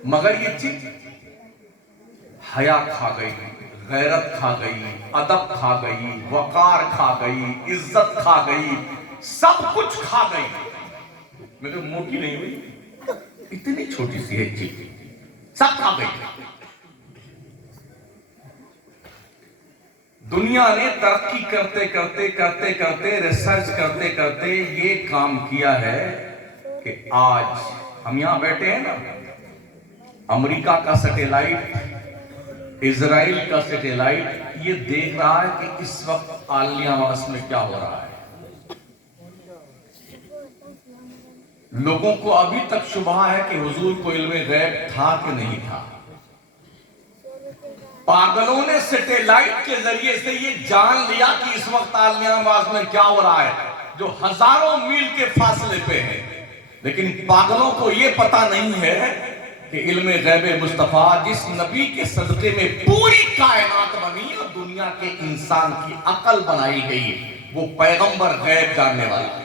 मगर ये चिप हया खा गई, गैरत खा गई, अदब खा गई, वकार खा गई, इज्जत खा गई, सब कुछ खा गई, मगर मोटी नहीं हुई। इतनी छोटी सी है चिप, सब खा गई। दुनिया ने तरक्की करते करते रिसर्च करते करते ये काम किया है कि आज हम यहां बैठे हैं ना, अमेरिका का सैटेलाइट, इजराइल का सैटेलाइट ये देख रहा है कि इस वक्त आलिया वक्स में क्या हो रहा है। लोगों को अभी तक शुबहा है कि हुजूर को इल्मे गैब था कि नहीं था। पागलों ने सैटेलाइट के जरिए से ये जान लिया कि इस वक्त आलियाबाद में क्या हो रहा है, जो हजारों मील के फासले पे है। लेकिन पागलों को ये पता नहीं है कि इल्मे गैब मुस्तफा जिस नबी के सदक़े में पूरी कायनात बनी और दुनिया के इंसान की अकल बनाई गई, वो पैगंबर गैब जानने वाला है।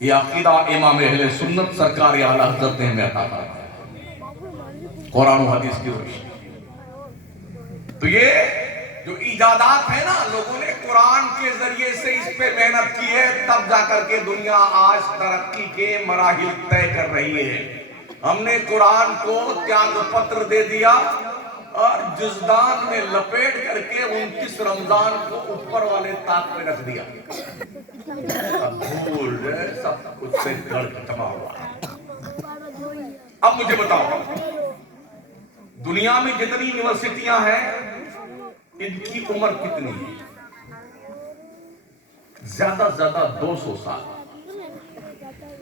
ये अकीदा इमाम अहले सुन्नत सरकार आला हज़रत ने हमें अता फरमाया कुरान और हदीस की रोशनी। तो ये जो इजादात है ना, लोगों ने कुरान के जरिए से इस पे मेहनत की है, तब जाकर के दुनिया आज तरक्की के मराहिल तय कर रही है। हमने कुरान को त्याग पत्र दे दिया और जुजदान में लपेट करके 29 रमजान को ऊपर वाले ताक में रख दिया। अब भूल सब कुछ से गड़ खत्म हुआ। अब मुझे बताओ, दुनिया में जितनी यूनिवर्सिटियां हैं इनकी उम्र कितनी है? ज्यादा से ज्यादा 200 साल।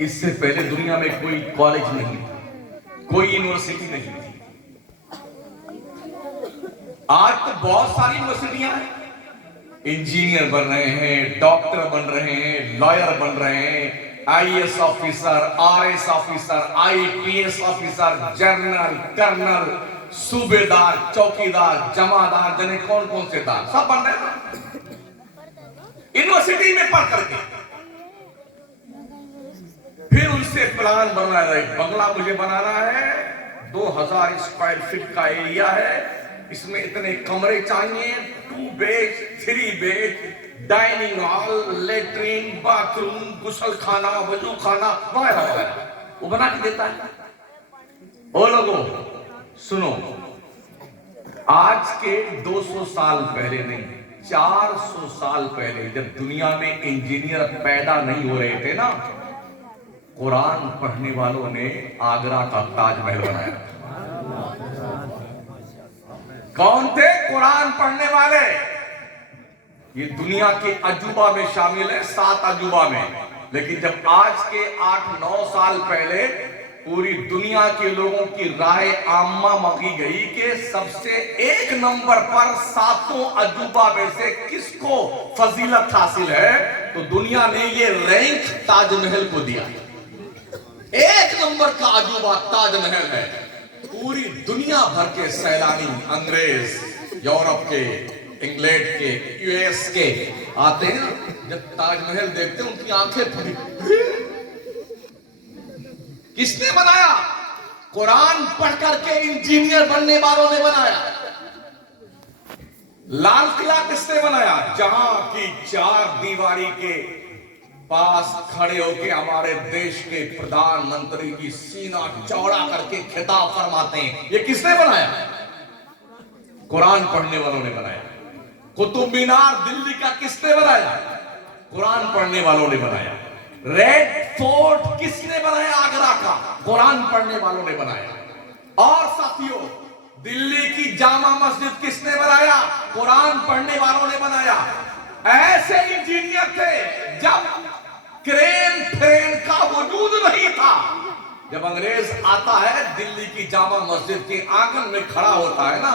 इससे पहले दुनिया में कोई कॉलेज नहीं था, कोई यूनिवर्सिटी नहीं थी। आज तो बहुत सारी यूनिवर्सिटियां हैं, इंजीनियर बन रहे हैं, डॉक्टर बन रहे हैं, लॉयर बन रहे हैं, IAS officer, RS officer, IPS officer, general, colonel, सूबेदार, चौकीदार, जमादार, जने कौन कौन से दार सब बन रहे हैं यूनिवर्सिटी में पढ़ करके। फिर उनसे प्लान बना रहे, बंगला मुझे बनाना है, 2000 स्क्वायर फीट का एरिया है, इसमें इतने कमरे चाहिए, 2 bed, 3 bed, dining hall, latrine, bathroom, गुसल खाना, वजू खाना वगैरह वगैरह वो बना के देता है। ओ लोगों सुनो, आज के 200 साल पहले नहीं, 400 साल पहले जब दुनिया में इंजीनियर पैदा नहीं हो रहे थे ना, कुरान पढ़ने वालों ने आगरा का ताजमहल बनाया। कौन थे कुरान पढ़ने वाले? ये दुनिया के अजूबा में शामिल है, 7 अजूबा में। लेकिन जब आज के 8-9 साल पहले पूरी दुनिया के लोगों की राय आम्मा मांगी गई कि सबसे 1 नंबर पर 7 अजूबा में से किसको फजीलत हासिल है, तो दुनिया ने ये रैंक ताजमहल को दिया। 1 नंबर का अजूबा ताजमहल है। पूरी दुनिया भर के सैलानी, अंग्रेज, यूरोप के, इंग्लैंड के, यूएस के आते हैं ना, जब ताजमहल देखते हैं उनकी आंखें फटी। किसने बनाया? कुरान पढ़ करके इंजीनियर बनने वालों ने बनाया। लाल किला किसने बनाया? जहां की 4 दीवारी के पास खड़े होकर हमारे देश के प्रधानमंत्री की सीना चौड़ा करके खिताब फरमाते हैं, ये किसने बनाया? कुरान पढ़ने वालों ने बनाया। कुतुब मीनार दिल्ली का किसने बनाया? कुरान पढ़ने वालों ने बनाया। रेड फोर्ट किसने बनाया? आगरा का कुरान पढ़ने वालों ने बनाया। और साथियों, दिल्ली की जामा मस्जिद किसने बनाया? कुरान पढ़ने वालों ने बनाया। ऐसे इंजीनियर थे जब क्रेन फ्रेन का वजूद नहीं था। जब अंग्रेज आता है, दिल्ली की जामा मस्जिद के आंगन में खड़ा होता है ना,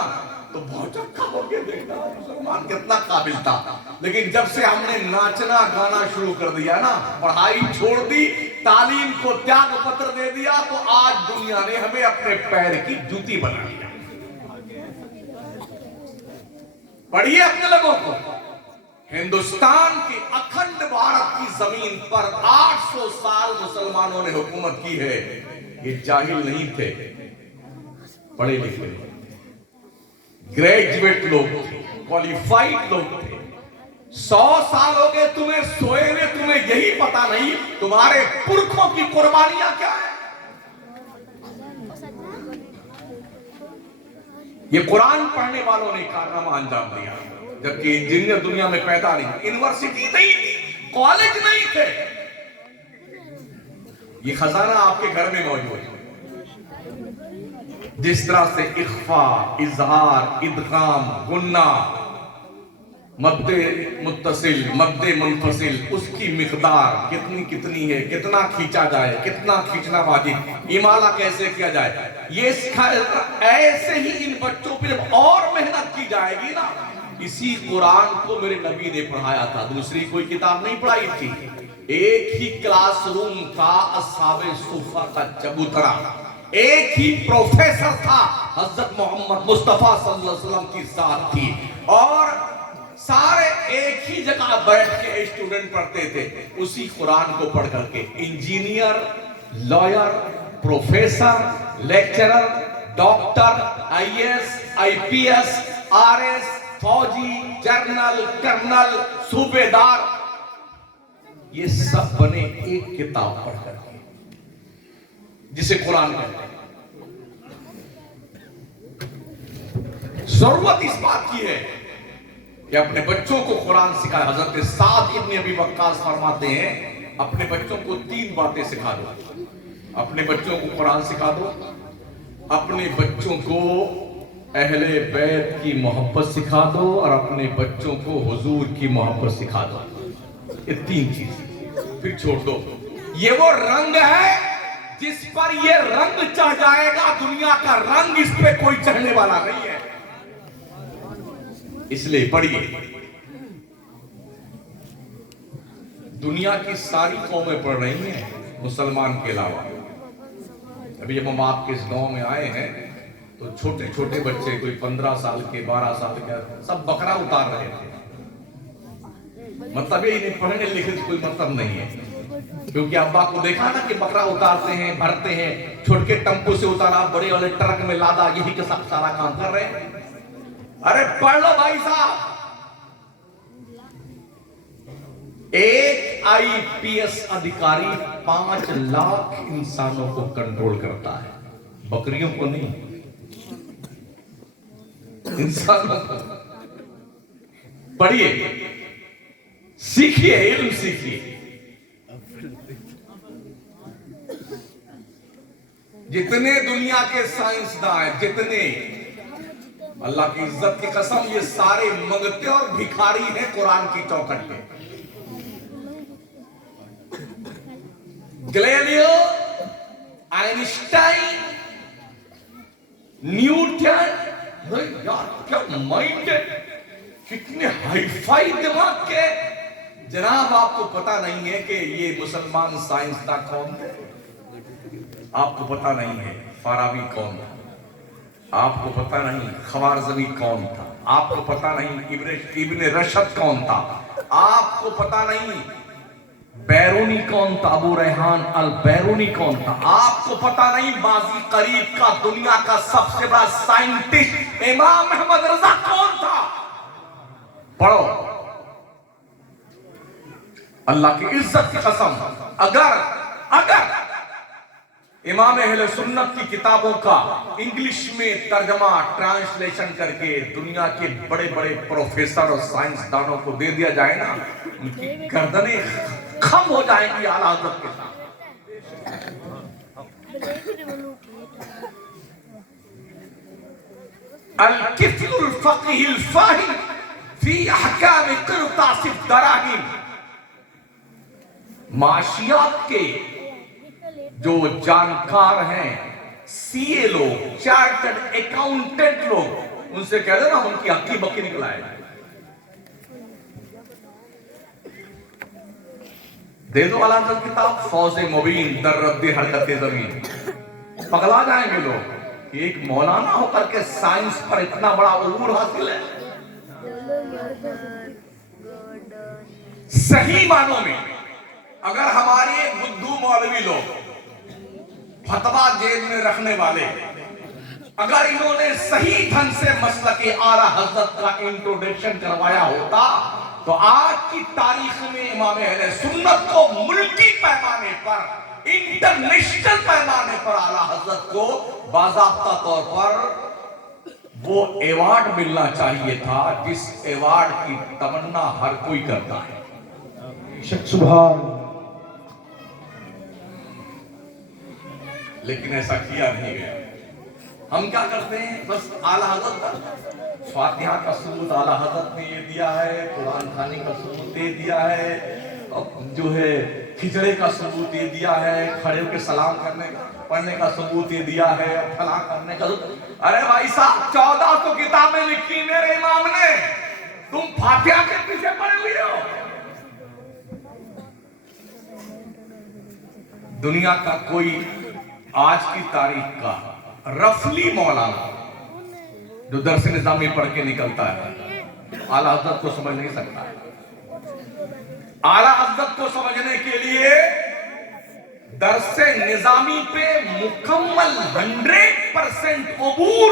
तो बहुत चक्का हो गया, देखना मुसलमान कितना काबिल था। लेकिन जब से हमने नाचना गाना शुरू कर दिया ना, पढ़ाई छोड़ दी, तालीम को त्याग पत्र दे दिया, तो आज दुनिया ने हमें अपने पैर की जूती बना दिया। पढ़िए अपने लोगों को, हिंदुस्तान की अखंड भारत की जमीन पर 800 साल मुसलमानों ने हुकूमत की है। ये जाहिल नहीं थे, पढ़े लिखे ग्रेजुएट लोग थे, क्वालिफाइड लोग थे। 100 साल हो गए तुम्हें सोए हुए, तुम्हें यही पता नहीं तुम्हारे पुरखों की कुर्बानियां क्या है। ये कुरान पढ़ने वालों ने कारनामा अंजाम दिया, जबकि इंजीनियर दुनिया में पैदा नहीं, यूनिवर्सिटी नहीं थी, कॉलेज नहीं थे। ये खजाना आपके घर में मौजूद है। जिस तरह से इख्फा, इजहार, इदगाम, गुन्ना, मद्दे मुत्तसिल, मद्दे मुनफसिल, उसकी मिकदार कितनी कितनी है, कितना खींचा जाए, कितना खींचना वाजिब, इमाला कैसे किया जाए, ये ऐसे ही इन बच्चों पे जब और मेहनत की जाएगी ना, इसी कुरान को मेरे नबी ने पढ़ाया था, दूसरी कोई किताब नहीं पढ़ाई थी। एक ही क्लासरूम था अस्हाबे सुफा का चबूतरा, एक ही प्रोफेसर था, हजरत मोहम्मद मुस्तफा सल्लल्लाहु अलैहि वसल्लम की जात थी, और सारे एक ही जगह बैठ के स्टूडेंट पढ़ते थे उसी कुरान को पढ़ करके। Engineer, lawyer, professor, lecturer, doctor, IAS, IPS, RS, फौजी, जनरल, कर्नल, सूबेदार, ये सब बने एक किताब पढ़ करके, जिसे कुरान कहते हैं। जरूरत इस बात की है कि अपने बच्चों को कुरान सिखाए। हजरत साद इब्न अबी वक्कास फरमाते हैं, अपने बच्चों को 3 बातें सिखा दो। अपने बच्चों को कुरान सिखा दो, अपने बच्चों को अहले बैत की मोहब्बत सिखा दो, और अपने बच्चों को हुजूर की मोहब्बत सिखा दो। ये 3 चीज फिर छोड़ दो। ये वो रंग है जिस पर ये रंग चढ़ जाएगा, दुनिया का रंग इस पे कोई चढ़ने वाला नहीं है। इसलिए पढ़िए, दुनिया की सारी कौमें पढ़ रही हैं मुसलमान के अलावा। अभी जब हम आपके इस गांव में आए हैं तो छोटे छोटे बच्चे, कोई 15 साल के, 12 साल के, सब बकरा उतार रहे थे। मतलब ये नहीं, पढ़ने लिखने से कोई मतलब नहीं है, क्योंकि अब्बा को देखा ना कि बकरा उतारते हैं, भरते हैं, छोटे टम्पू से उतारा, बड़े वाले ट्रक में लादा, यही के सब सारा काम कर रहे हैं। अरे पढ़ लो भाई साहब। एक आईपीएस अधिकारी 5 लाख इंसानों को कंट्रोल करता है, बकरियों को नहीं, इंसानों को। पढ़िए, सीखिए, इल्म सीखिए। जितने दुनिया के साइंसदान हैं, जितने, अल्लाह की इज्जत की कसम, ये सारे मंगते और भिखारी हैं कुरान की चौखट पे। गैलीलियो, आइंस्टाइन, न्यूटन, यार क्या माइंड है, कितने हाईफाई दिमाग के। जनाब आपको पता नहीं है कि ये मुसलमान साइंसदान कौन थे? आपको पता नहीं है फाराबी कौन था, आपको पता नहीं खवारज़मी कौन था, आपको पता नहीं इब्न रशद कौन था, आपको पता नहीं बैरूनी कौन था, अबू रेहान अल बैरूनी कौन था, आपको पता नहीं माजी करीब का दुनिया का सबसे बड़ा साइंटिस्ट इमाम अहमद रजा कौन था। पढ़ो, अल्लाह की इज्जत की कसम, अगर इमाम अहले सुन्नत की किताबों का इंग्लिश में तर्जमा, ट्रांसलेशन करके दुनिया के बड़े बड़े प्रोफेसर और साइंसदानों को दे दिया जाए ना, उनकी गर्दनें खम हो जाएंगी आला हज़रत के साथ। अल-किफ़्लुल फ़क़ीहुल फ़ाहिम फ़ी अहकाम क़िरतासिद दराहिम। माशियात के जो जानकार हैं, सीए लोग, चार्टर्ड अकाउंटेंट लोग, उनसे कह देना उनकी हक्की बक्की निकलाए, दे दो आला हज़रत किताब फौज़े मुबीन दर रद्द हरकत ज़मीन। पगला जाएंगे लोग कि एक मौलाना होकर के साइंस पर इतना बड़ा उलूर हासिल है। सही मानों में अगर हमारे बुद्धू मौलवी लोग, फतवा जेब में रखने वाले, अगर इन्होंने सही ढंग से मसलक आला हज़रत का इंट्रोडक्शन करवाया होता तो आज की तारीख में इमाम अहले सुन्नत को मुल्की पैमाने पर, इंटरनेशनल पैमाने पर आला हज़रत को बाज़ाब्ता तौर पर वो अवार्ड मिलना चाहिए था जिस अवार्ड की तमन्ना हर कोई करता है। सुभान। लेकिन ऐसा किया नहीं गया। हम क्या करते हैं, बस आला हज़रत फातिहा का सबूत आला हज़रत ने ये दिया है, कुरान खानी का सबूत दे दिया है, अब जो है खिचड़े का सबूत ये दिया है, खड़े होकर सलाम करने का, पढ़ने का सबूत ये दिया है, फला करने का। अरे भाई साहब, 1400 किताबें लिखी मेरे इमाम ने, तुम फातिहा के पीछे पड़े हुए हो। दुनिया का कोई आज की तारीख का रफली मौलाना जो दरस निजामी पढ़ के निकलता है, आला हज़रत को समझ नहीं सकता। आला हज़रत को समझने के लिए दरस निजामी पे मुकम्मल 100% अबूर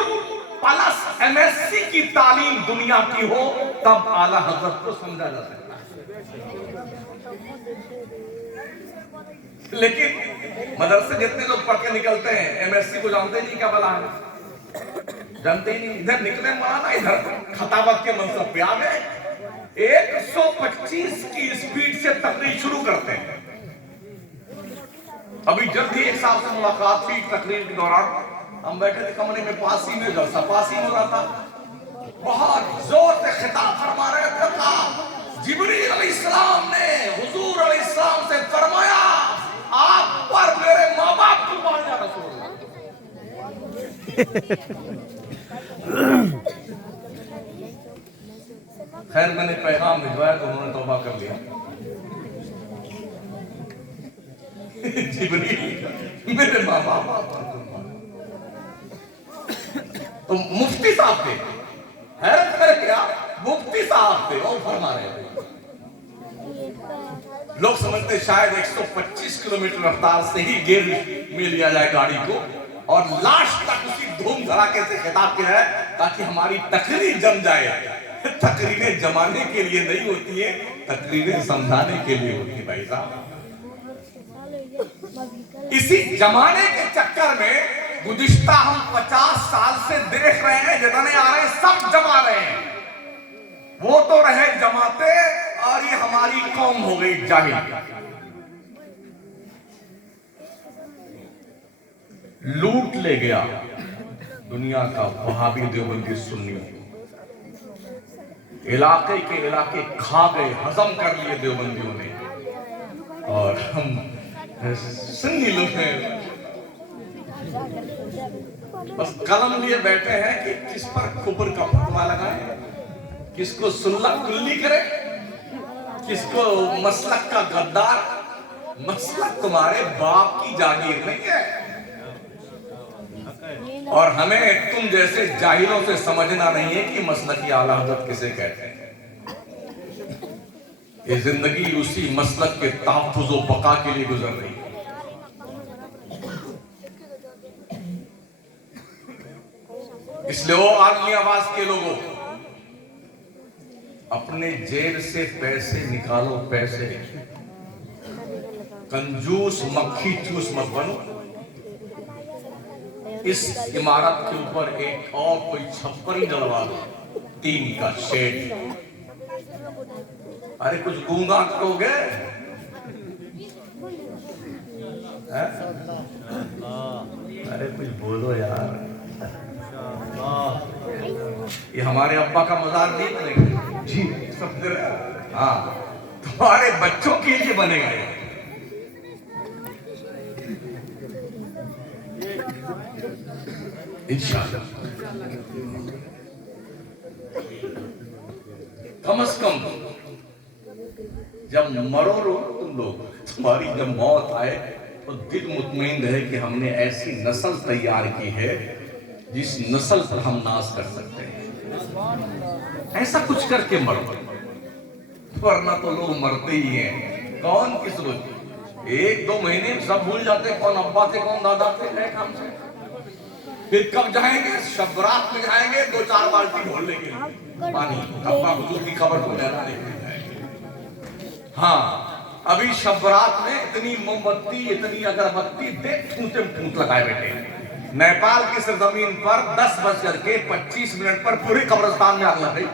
प्लस MSc की तालीम दुनिया की हो, तब आला हज़रत को समझा जा सकता है। लेकिन मदरसे जितने लोग पढ़ के निकलते हैं, MSc को जानते नहीं क्या बला है। जानते ही नहीं, इधर निकले मौलाना, इधर खताबत के मनसब पे आ गए। 125 की स्पीड से तकरीर शुरू करते हैं। अभी जल्दी एक साहब से मुलाकात थी तकरीर के दौरान, हम बैठे थे कमरे में, पास ही में जलसा पास ही हो रहा था, बहुत जोर से खिताब फरमा रहे थे। कहा जिब्रील अलैहिस्सलाम ने हुजूर अलैहिस्सलाम से फरमाया आप पर मेरे माँ बाप कुर्बान या रसूल अल्लाह। खैर मैंने पैगाम भिजवाया तो उन्होंने तौबा कर लिया। जिब्रील मेरे माँ बाप तो मुफ्ती साहब थे, हैरत है क्या, मुफ्ती साहब थे और फरमा रहे थे। लोग समझते शायद 125 किलोमीटर रफ्तार से ही गिर में लिया जाए गाड़ी को और लास्ट तक उसी धूम धड़ाके से खिताब किया है ताकि हमारी तकरीर जम जाए। तकरीरें जमाने के लिए नहीं होती है, तकरीरें समझाने के लिए होती है भाई साहब। इसी जमाने के चक्कर में गुज़िश्ता हम 50 साल से देख रहे हैं, जितने आ रहे हैं सब जमा रहे हैं। वो तो रहे जमाते और ये हमारी कौम हो गई जाहिल। लूट ले गया दुनिया का वहाबी देवबंदी सुन्नी, इलाके के इलाके खा गए, हजम कर लिए देवबंदियों ने, और हम सुन्नी लोग हैं बस कलम लिए बैठे हैं कि किस पर कुफर का फतवा लगाएं, किसको सुन्ना कुल्ली करे, किसको मसलक का गद्दार। मसलक तुम्हारे बाप की जागीर नहीं है, और हमें तुम जैसे जाहिलों से समझना नहीं है कि मसलक की आला हज़रत किसे कहते हैं। ये जिंदगी उसी मसलक के तहफ़्फ़ुज़ व बका के लिए गुजर रही है। इसलिए वो आदमी आवाज के लोगों, अपने जेब से पैसे निकालो, पैसे, कंजूस मक्खी चूस मत बनो। इस इमारत के ऊपर एक और कोई छप्पर ही डलवा दो, टीन का शेड। अरे कुछ गूंगा करोगे, अरे कुछ बोलो यार। ये हमारे अब्बा का मजार नहीं बनेगा जी, समझ रहे? हाँ, तुम्हारे बच्चों के लिए बनेगा ये। इंशाअल्लाह कम से कम जब मरो तुम लोग, तुम्हारी जब मौत आए तो दिल मुतमईन रहे कि हमने ऐसी नस्ल तैयार की है जिस नस्ल पर हम नाज कर सकते हैं। ऐसा कुछ करके मरो, वरना तो लोग मरते ही हैं। कौन किस रोज 1-2 महीने सब भूल जाते कौन अब्बा थे कौन दादा थे, गए काम से। फिर कब जाएंगे, शब रात में जाएंगे 2-4 बाल्टी ढोल लेंगे पानी, अब्बा हुजूर की खबर को लेना देखने जाएंगे। हाँ, अभी शब रात में इतनी मोमबत्ती इतनी अगरबत्ती देख ठूंठ लगाए बैठे हैं। नेपाल की सरजमीन पर 10:25 पर पूरे कब्रिस्तान में आग लग गई।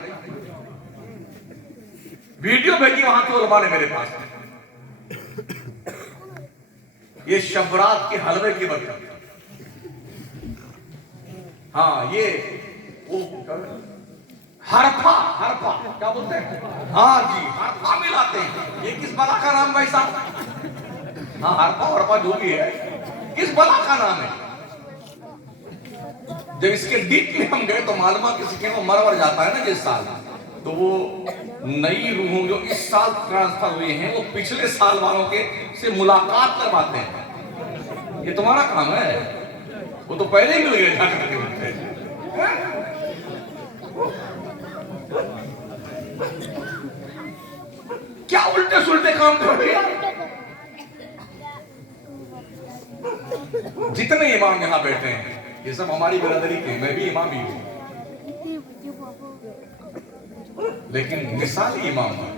वीडियो भेजी वहां के उलमा ने मेरे पास। ये शबरात के हलवे की बरकत। हाँ, ये वो हरफा क्या बोलते हैं? हाँ जी, हरफा मिलाते हैं। ये किस बला का नाम भाई साहब? हाँ, हरफा जो भी है, किस बला का नाम है? जब इसके डीप में हम गए तो मालूम किसी के वो मर जाता है ना जिस साल, तो वो नई रूहों जो इस साल ट्रांसफर हुए हैं वो पिछले साल वालों के से मुलाकात करवाते हैं। ये तुम्हारा काम है, वो तो पहले ही मिल गए जाकर के। क्या उल्टे सुलटे काम कर रहे हैं? जितने इमाम यहाँ बैठे हैं ये सब हमारी बिरादरी के, मैं भी इमाम ही हूं, लेकिन मिसाली इमाम है।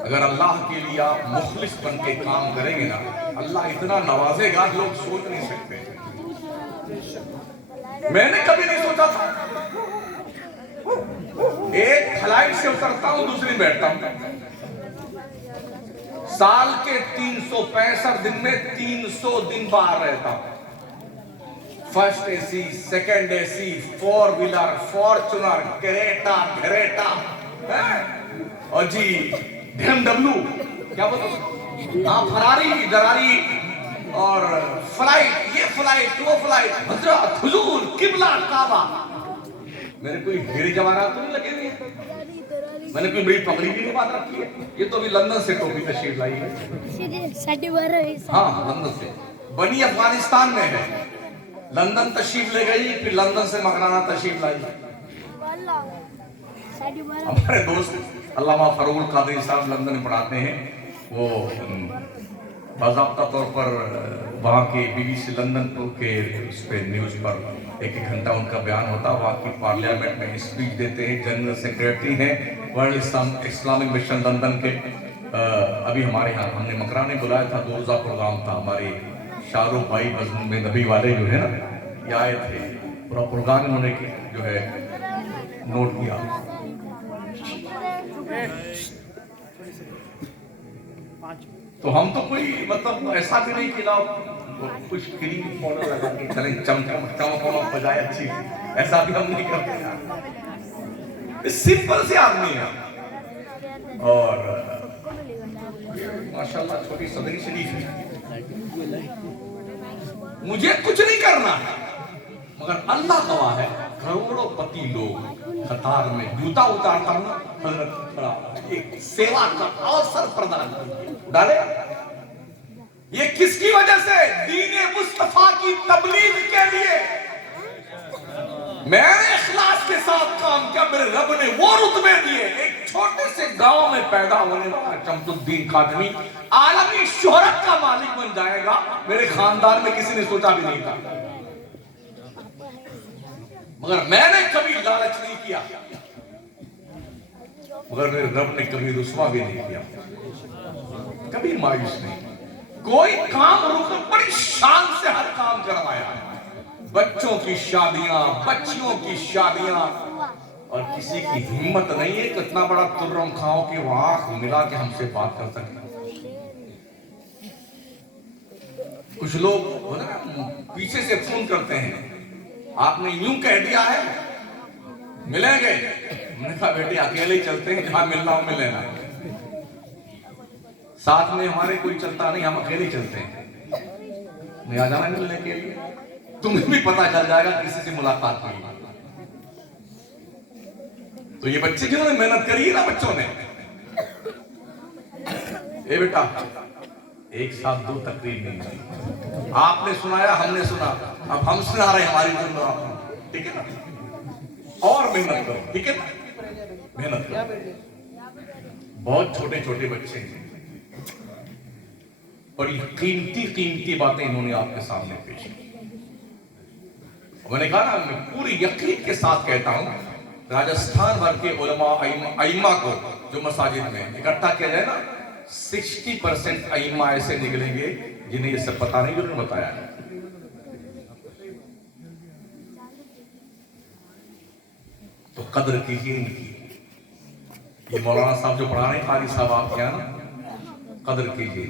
अगर अल्लाह के लिए आप मुखलिस बन के काम करेंगे ना, अल्लाह इतना नवाजेगा लोग सोच नहीं सकते। मैंने कभी नहीं सोचा था। एक फ्लाइट से उतरता हूं, दूसरी बैठता हूं। साल के 365 दिन में 300 दिन बाहर रहता हूं। First AC, second AC, 4 wheeler, Fortuner, Creta, घरेटा, और जी BMW, क्या बोलते, हाँ फरारी, दरारी, और फ्लाइट, ये फ्लाइट, वो फ्लाइट, हजरत, हुजूर, किबला, काबा। मेरे कोई हीरे जवाहरात तो नहीं लगे हुए, मैंने कोई बड़ी पगड़ी भी नहीं बांध रखी है। ये तो अभी लंदन से टोपी तशरीफ लाई है। हाँ, लंदन से बनी, अफगानिस्तान में है। लंदन तशरीफ ले गई, फिर लंदन से मकराना तशरीफ लाई। हमारे दोस्त अल्लामा फरूल कादरी साहब लंदन में पढ़ाते हैं। वो बाज़ाब्ता तौर पर वहाँ के BBC लंदन के उस पर न्यूज़ पर एक घंटा उनका बयान होता। वहाँ की पार्लियामेंट में स्पीच देते हैं। जनरल सेक्रेटरी हैं वर्ल्ड इस्लामिक मिशन लंदन के। अभी हमारे यहाँ हमने मकराने बुलाया था, 2 रोज़ा प्रोग्राम था। हमारे शाहरुख भाई बज़म में नबी वाले जो है ना, ये आए थे। पूरा प्रोग्राम उन्होंने जो है नोट किया। तो हम तो कोई मतलब ऐसा भी नहीं कि ना कुछ क्रीम पाउडर लगा के चलें, चमक बजाए अच्छी, ऐसा भी हम नहीं करते। सिंपल से आदमी है। और माशाल्लाह छोटी सदरी शरीफ है। मुझे कुछ नहीं करना है, मगर अल्लाह गवाह है, करोड़ों पति लोग कतार में जूता उतारता हूं, हजरत खड़ा एक सेवा का अवसर प्रदान डाले। ये किसकी वजह से? दीने मुस्तफा की तबलीग के लिए मैंने इखलास के साथ काम किया। मेरे रब ने वो रुतबे दिए। एक छोटे से गांव में पैदा होने वाला शम्सुद्दीन खादमी आलमी शोहरत का मालिक बन जाएगा, मेरे खानदान में किसी ने सोचा भी नहीं था। मगर मैंने कभी लालच नहीं किया, मगर मेरे रब ने कभी रुस्वा भी नहीं किया, कभी मायूस नहीं। कोई काम रुक, बड़ी शान से हर काम करवाया। बच्चों की शादियां, बच्चियों की शादियां, और किसी की हिम्मत नहीं है कि इतना बड़ा तुर्रम खाओ कि वो आंख मिला के हमसे बात कर सके। कुछ लोग पीछे से फोन करते हैं, आपने यूं कह दिया है मिलेंगे। मैंने कहा बेटे अकेले ही चलते हैं, जहां मिलना हो मिल लेना, साथ में हमारे कोई चलता नहीं, हम अकेले चलते हैं। नहीं आ जाना मिलने के लिए, तुम्हें भी पता चल जाएगा किसी से मुलाकात हुई। तो ये बच्चे जिन्होंने मेहनत करी है ना, बच्चों ने, ए बेटा एक साथ 2 तकरीर नहीं, आपने सुनाया हमने सुना, अब हम सुना रहे, हमारी सुन, ठीक है ना। और मेहनत करो, ठीक है ना, मेहनत करो। बहुत छोटे छोटे बच्चे हैं, बड़ी कीमती कीमती बातें इन्होंने आपके सामने पेश की। मैंने कहा ना, मैं पूरी यकीन के साथ कहता हूं, राजस्थान भर के उलमा अइम्मा को जो मसाजिद में इकट्ठा किया जाए ना, 60% अइम्मा ऐसे निकलेंगे जिन्हें ये सब पता नहीं, उन्होंने बताया है। तो कदर कीजिए इनकी। ये मौलाना साहब जो पढ़ा रहे, कारी साहब आप क्या ना, कदर कीजिए।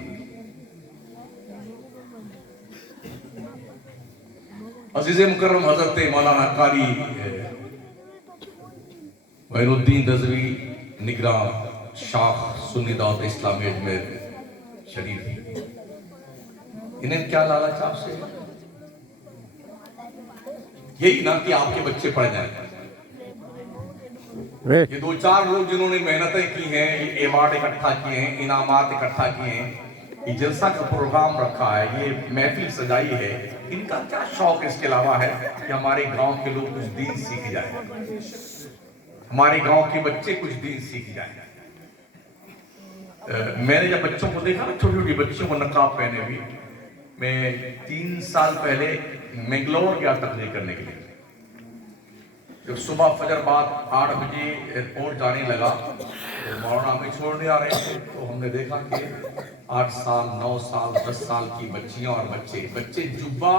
अजीज़ मुकर्रम हजरत मौलाना कारी वैरुद्दीन रज़वी निगरान शाख सुन्नी दावत इस्लामी अजमेर शरीफ, इन्हें क्या लालच आपसे? यही ना कि आपके बच्चे पढ़ जाए। ये 2-4 लोग जिन्होंने मेहनतें की हैं, ये अवार्ड इकट्ठा किए हैं, इनामात इकट्ठा किए हैं, ये जलसा का प्रोग्राम रखा है, ये महफिल सजाई है, इनका क्या शौक इसके अलावा है कि हमारे गांव के लोग कुछ दीन सीख जाए, हमारे गांव के बच्चे कुछ दीन सीख जाए। मैंने जब बच्चों को देखा ना, छोटी छोटी बच्चों को नकाब पहने हुए, मैं 3 साल पहले मैंगलोर गया तकरीर करने के लिए। जब सुबह फजर बाद 8 बजे एयरपोर्ट जाने लगा, तो मौलाना हमें छोड़ने आ रहे थे, तो हमने देखा कि 8 साल 9 साल 10 साल की बच्चियां और बच्चे जुब्बा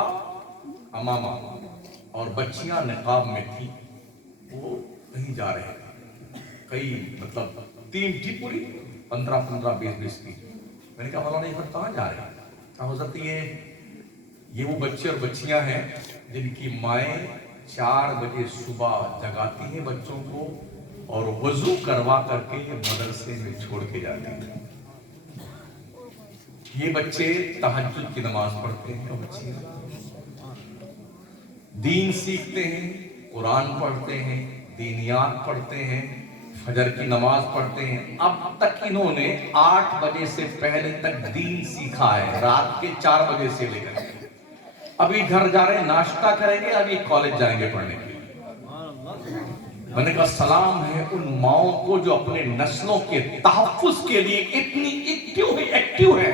अमामा और बच्चियां निकाब में थी, वो कहीं जा रहे थे, कई मतलब 3 थी पूरी, 15-15, 20-20 की। मैंने कहा मौलाना ये कहाँ जा रहे हैं? हो सकती है ये वो बच्चे और बच्चियां हैं जिनकी माएँ 4 बजे सुबह जगाती हैं बच्चों को और वजू करवा करके ये मदरसे में छोड़ के जाती हैं। ये बच्चे तहज्जुद की नमाज पढ़ते हैं, बच्चियां दीन सीखते हैं, कुरान पढ़ते हैं, दीनियात पढ़ते हैं, फजर की नमाज पढ़ते हैं। अब तक इन्होंने 8 बजे से पहले तक दीन सीखा है, रात के 4 बजे से लेकर। अभी घर जा रहे हैं, नाश्ता करेंगे, अभी कॉलेज जाएंगे पढ़ने के लिए। मैंने कहा सलाम है उन माओं को जो अपने नस्लों के तहफ्फुज के लिए इतनी एक्टिव है,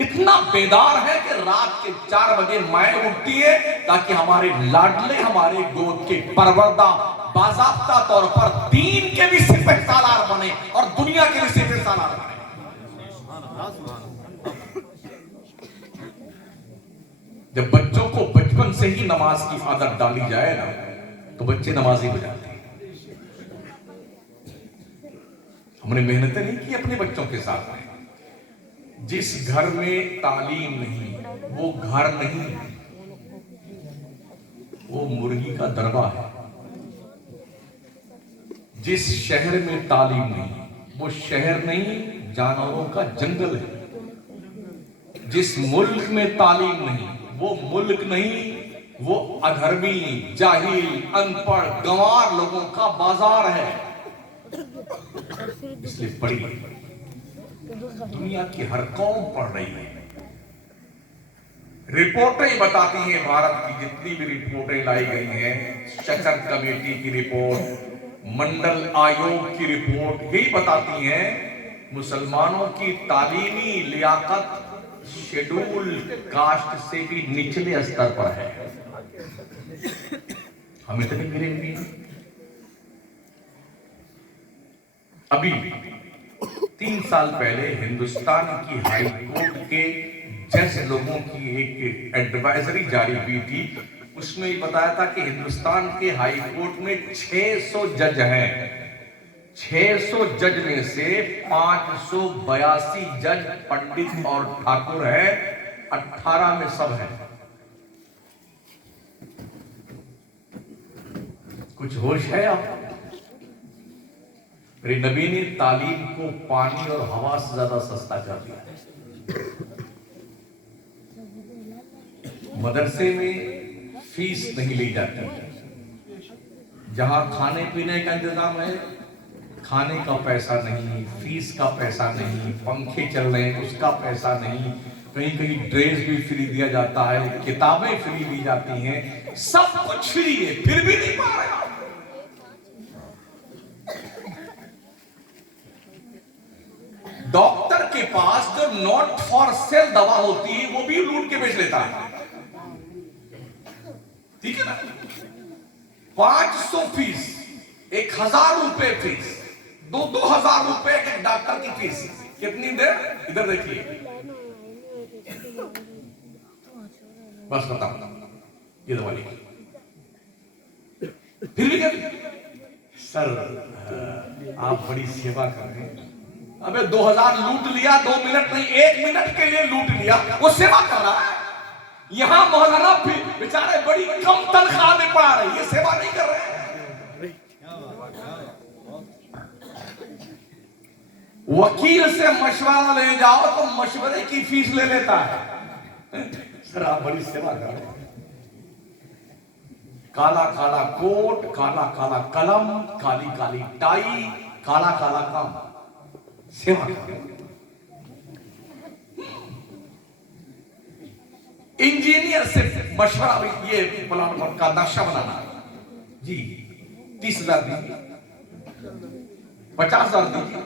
इतना बेदार है कि रात के 4 बजे माएं उठती है ताकि हमारे लाडले, हमारे गोद के परवरदा बाज़ाब्ता तौर पर दीन के भी सिपहसालार बने और दुनिया के भी सिपहसालार बने। जब बच्चों को बचपन से ही नमाज की आदत डाली जाए ना, तो बच्चे नमाजी हो जाते हैं। हमने मेहनतें नहीं की अपने बच्चों के साथ में। जिस घर में तालीम नहीं, वो घर नहीं, वो मुर्गी का दरबा है। जिस शहर में तालीम नहीं, वो शहर नहीं, जानवरों का जंगल है। जिस मुल्क में तालीम नहीं, वो मुल्क नहीं, वो अधर्मी, जाहिल, अनपढ़, गंवार लोगों का बाजार है। इसलिए पढ़िए, दुनिया की हर कौम पढ़ रही है। रिपोर्टें बताती हैं, भारत की जितनी भी रिपोर्टें लाई गई हैं, शचर कमेटी की रिपोर्ट, मंडल आयोग की रिपोर्ट, यही बताती हैं मुसलमानों की तालीमी लियाकत शेड्यूल कास्ट से भी निचले स्तर पर है। हम इतने गिरे हुए हैं। अभी 3 साल पहले हिंदुस्तान की हाई कोर्ट के जज लोगों की एक एडवाइजरी जारी हुई थी। उसमें ये बताया था कि हिंदुस्तान के हाई कोर्ट में 600 जज हैं। 600 जज में से 582 जज पंडित और ठाकुर है, 18 में सब है। कुछ होश है आप? मेरे नबी ने तालीम को पानी और हवा से ज्यादा सस्ता कर दिया। मदरसे में फीस नहीं ली जाती। जहां खाने पीने का इंतजाम है, खाने का पैसा नहीं, फीस का पैसा नहीं, पंखे चल रहे हैं उसका पैसा नहीं, कहीं कहीं ड्रेस भी फ्री दिया जाता है, किताबें फ्री दी जाती हैं, सब कुछ फ्री है, फिर भी नहीं पा रहे। डॉक्टर के पास जो नॉट फॉर सेल दवा होती है वो भी लूट के बेच लेता है, ठीक है ना। 500 फीस, 1000 रुपए फीस, 2-2000 रुपए एक डॉक्टर की फीस। कितनी देर? इधर देखिए, बस बताओ ये दवा लिखी। फिर भी सर आप बड़ी सेवा कर रहे हैं। अबे 2000 लूट लिया, 2 मिनट नहीं 1 मिनट के लिए लूट लिया, वो सेवा कर रहा है। यहां मौलाना बेचारे बड़ी कम तनख्वाह में पढ़ा रहे, ये सेवा नहीं कर रहे हैं। वकील से मशवरा ले जाओ तो मशवरे की फीस ले लेता है। सर आप बड़ी सेवा कर रहे हैं। काला काला कोट, काला काला कलम, काली काली टाई, काला काला काम, सेवा कर रहे हैं। इंजीनियर से मशवरा, ये प्लान का नक्शा बनाना जी 30,000 दीजिए, 50,000 दीजिए।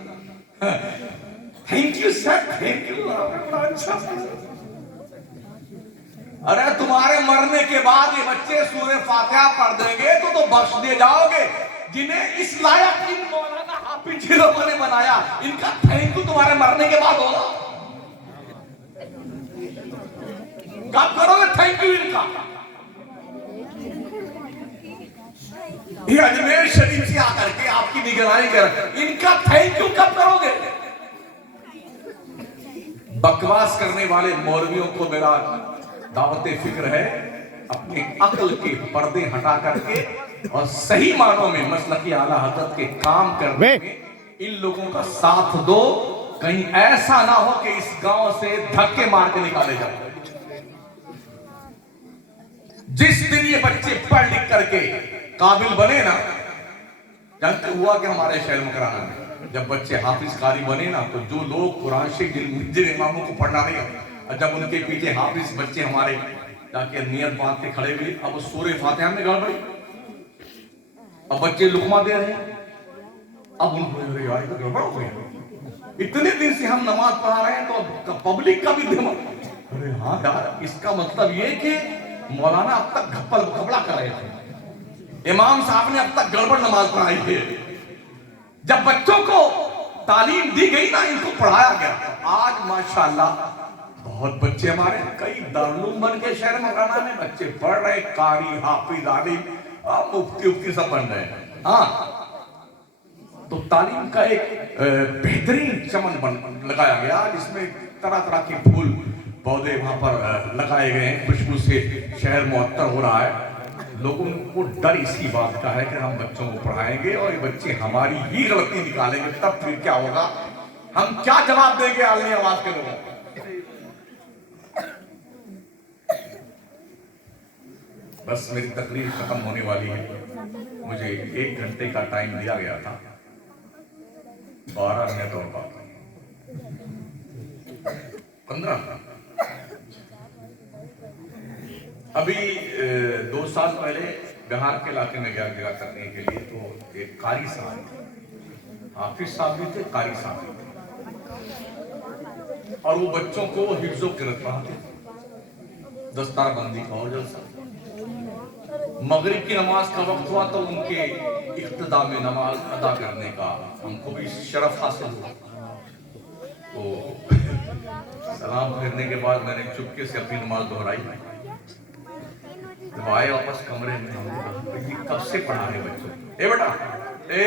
Thank you sir, thank you, अच्छा। अरे तुम्हारे मरने के बाद ये बच्चे सूरह फातिहा पढ़ देंगे तो बख्श दिए जाओगे। जिन्हें इस लायक इन मौलाना हाफिज जिलों ने बनाया, इनका थैंक यू तुम्हारे मरने के बाद होगा। कब करोगे थैंक यू इनका? ये अजमेर शरीफ से आकर के आपकी निगरानी कर, इनका थैंक यू कब करोगे? बकवास करने वाले मौलवियों को मेरा दावते फिक्र है, अपने अक्ल के पर्दे हटा करके और सही मानों में मसलकी आला हज़रत के काम करने में इन लोगों का साथ दो। कहीं ऐसा ना हो कि इस गांव से धक्के मार के निकाले जाए। जिस दिन ये बच्चे पढ़ लिख करके काबिल बने ना, जानते हुआ कि हमारे शहर मकराना में जब बच्चे हाफिज कारी बने ना, तो जो लोग कुरान शरीफ जिन इमामों को पढ़ना नहीं आता, जब उनके पीछे हाफिज बच्चे हमारे जाके नियत बांध के खड़े हुए, अब सूरह फातिहा में गड़बड़ी, अब बच्चे लुकमा दे रहे हैं, अब उनको यार गड़बड़ हो गया, इतने दिन से हम नमाज पढ़ा रहे हैं तो पब्लिक का भी दिमाग, अरे हाँ यार, इसका मतलब ये कि मौलाना अब तक घपला कर रहे थे, इमाम साहब ने अब तक गड़बड़ नमाज पढ़ाई थी। जब बच्चों को तालीम दी गई ना, इनको पढ़ाया गया, आज माशाल्लाह बहुत बच्चे हमारे कई दारुल बन के शहर मकाना में बच्चे पढ़ रहे, कारी हाफिज आलिम मुफ्ती सब बन रहे हैं। हाँ, तो तालीम का एक बेहतरीन चमन लगाया गया, जिसमें तरह तरह के फूल पौधे वहां पर लगाए गए हैं, खुशबू से शहर मुअत्तर हो रहा है। लोगों को डर इसी बात का है कि हम बच्चों को पढ़ाएंगे और ये बच्चे हमारी ही गलती निकालेंगे, तब फिर क्या होगा, हम क्या जवाब देंगे आलमी आवाज के लोगों को? बस मेरी तकरीर खत्म होने वाली है, मुझे 1 घंटे का टाइम दिया गया था, 12 मिनट और बात, 15 मिनट। अभी 2 साल पहले बिहार के इलाके में गया करने के लिए, तो एक कारी साहब, हाफिज साहब भी थे, कारी साहब भी थे, और वो बच्चों को हिफ्ज़ो क़िरात पढ़ाते, दस्तारबंदी का और जलसा। मगरिब की नमाज का वक्त हुआ तो उनके इख्तिदा में नमाज अदा करने का हमको भी शरफ हासिल हुआ। तो सलाम फिरने के बाद मैंने चुपके से अपनी नमाज दोहराई, जब आए वापस कमरे में, हमने कब से पढ़ा रहे बच्चों, ए बेटा ए,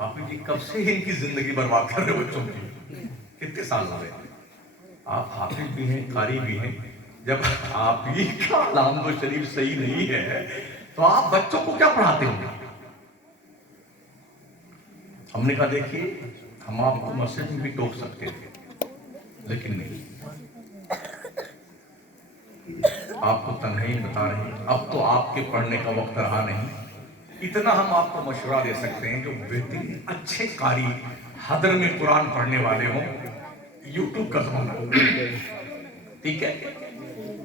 आप जी कब से इनकी जिंदगी बर्बाद कर रहे बच्चों की, कितने साल हो गए? आप हाफिज भी हैं, कारी भी हैं, जब आप ही का लामदो शरीफ सही नहीं है तो आप बच्चों को क्या पढ़ाते होंगे? हमने कहा देखिए, हम आपको मस्जिद में भी टोक सकते थे, लेकिन नहीं, आपको तन्हाई बता रहे हैं, अब तो आपके पढ़ने का वक्त रहा नहीं। इतना हम आपको मशवरा दे सकते हैं, जो बेहतरीन अच्छे कारी हदर में कुरान पढ़ने वाले हों, यूट्यूब का जमाना, ठीक है,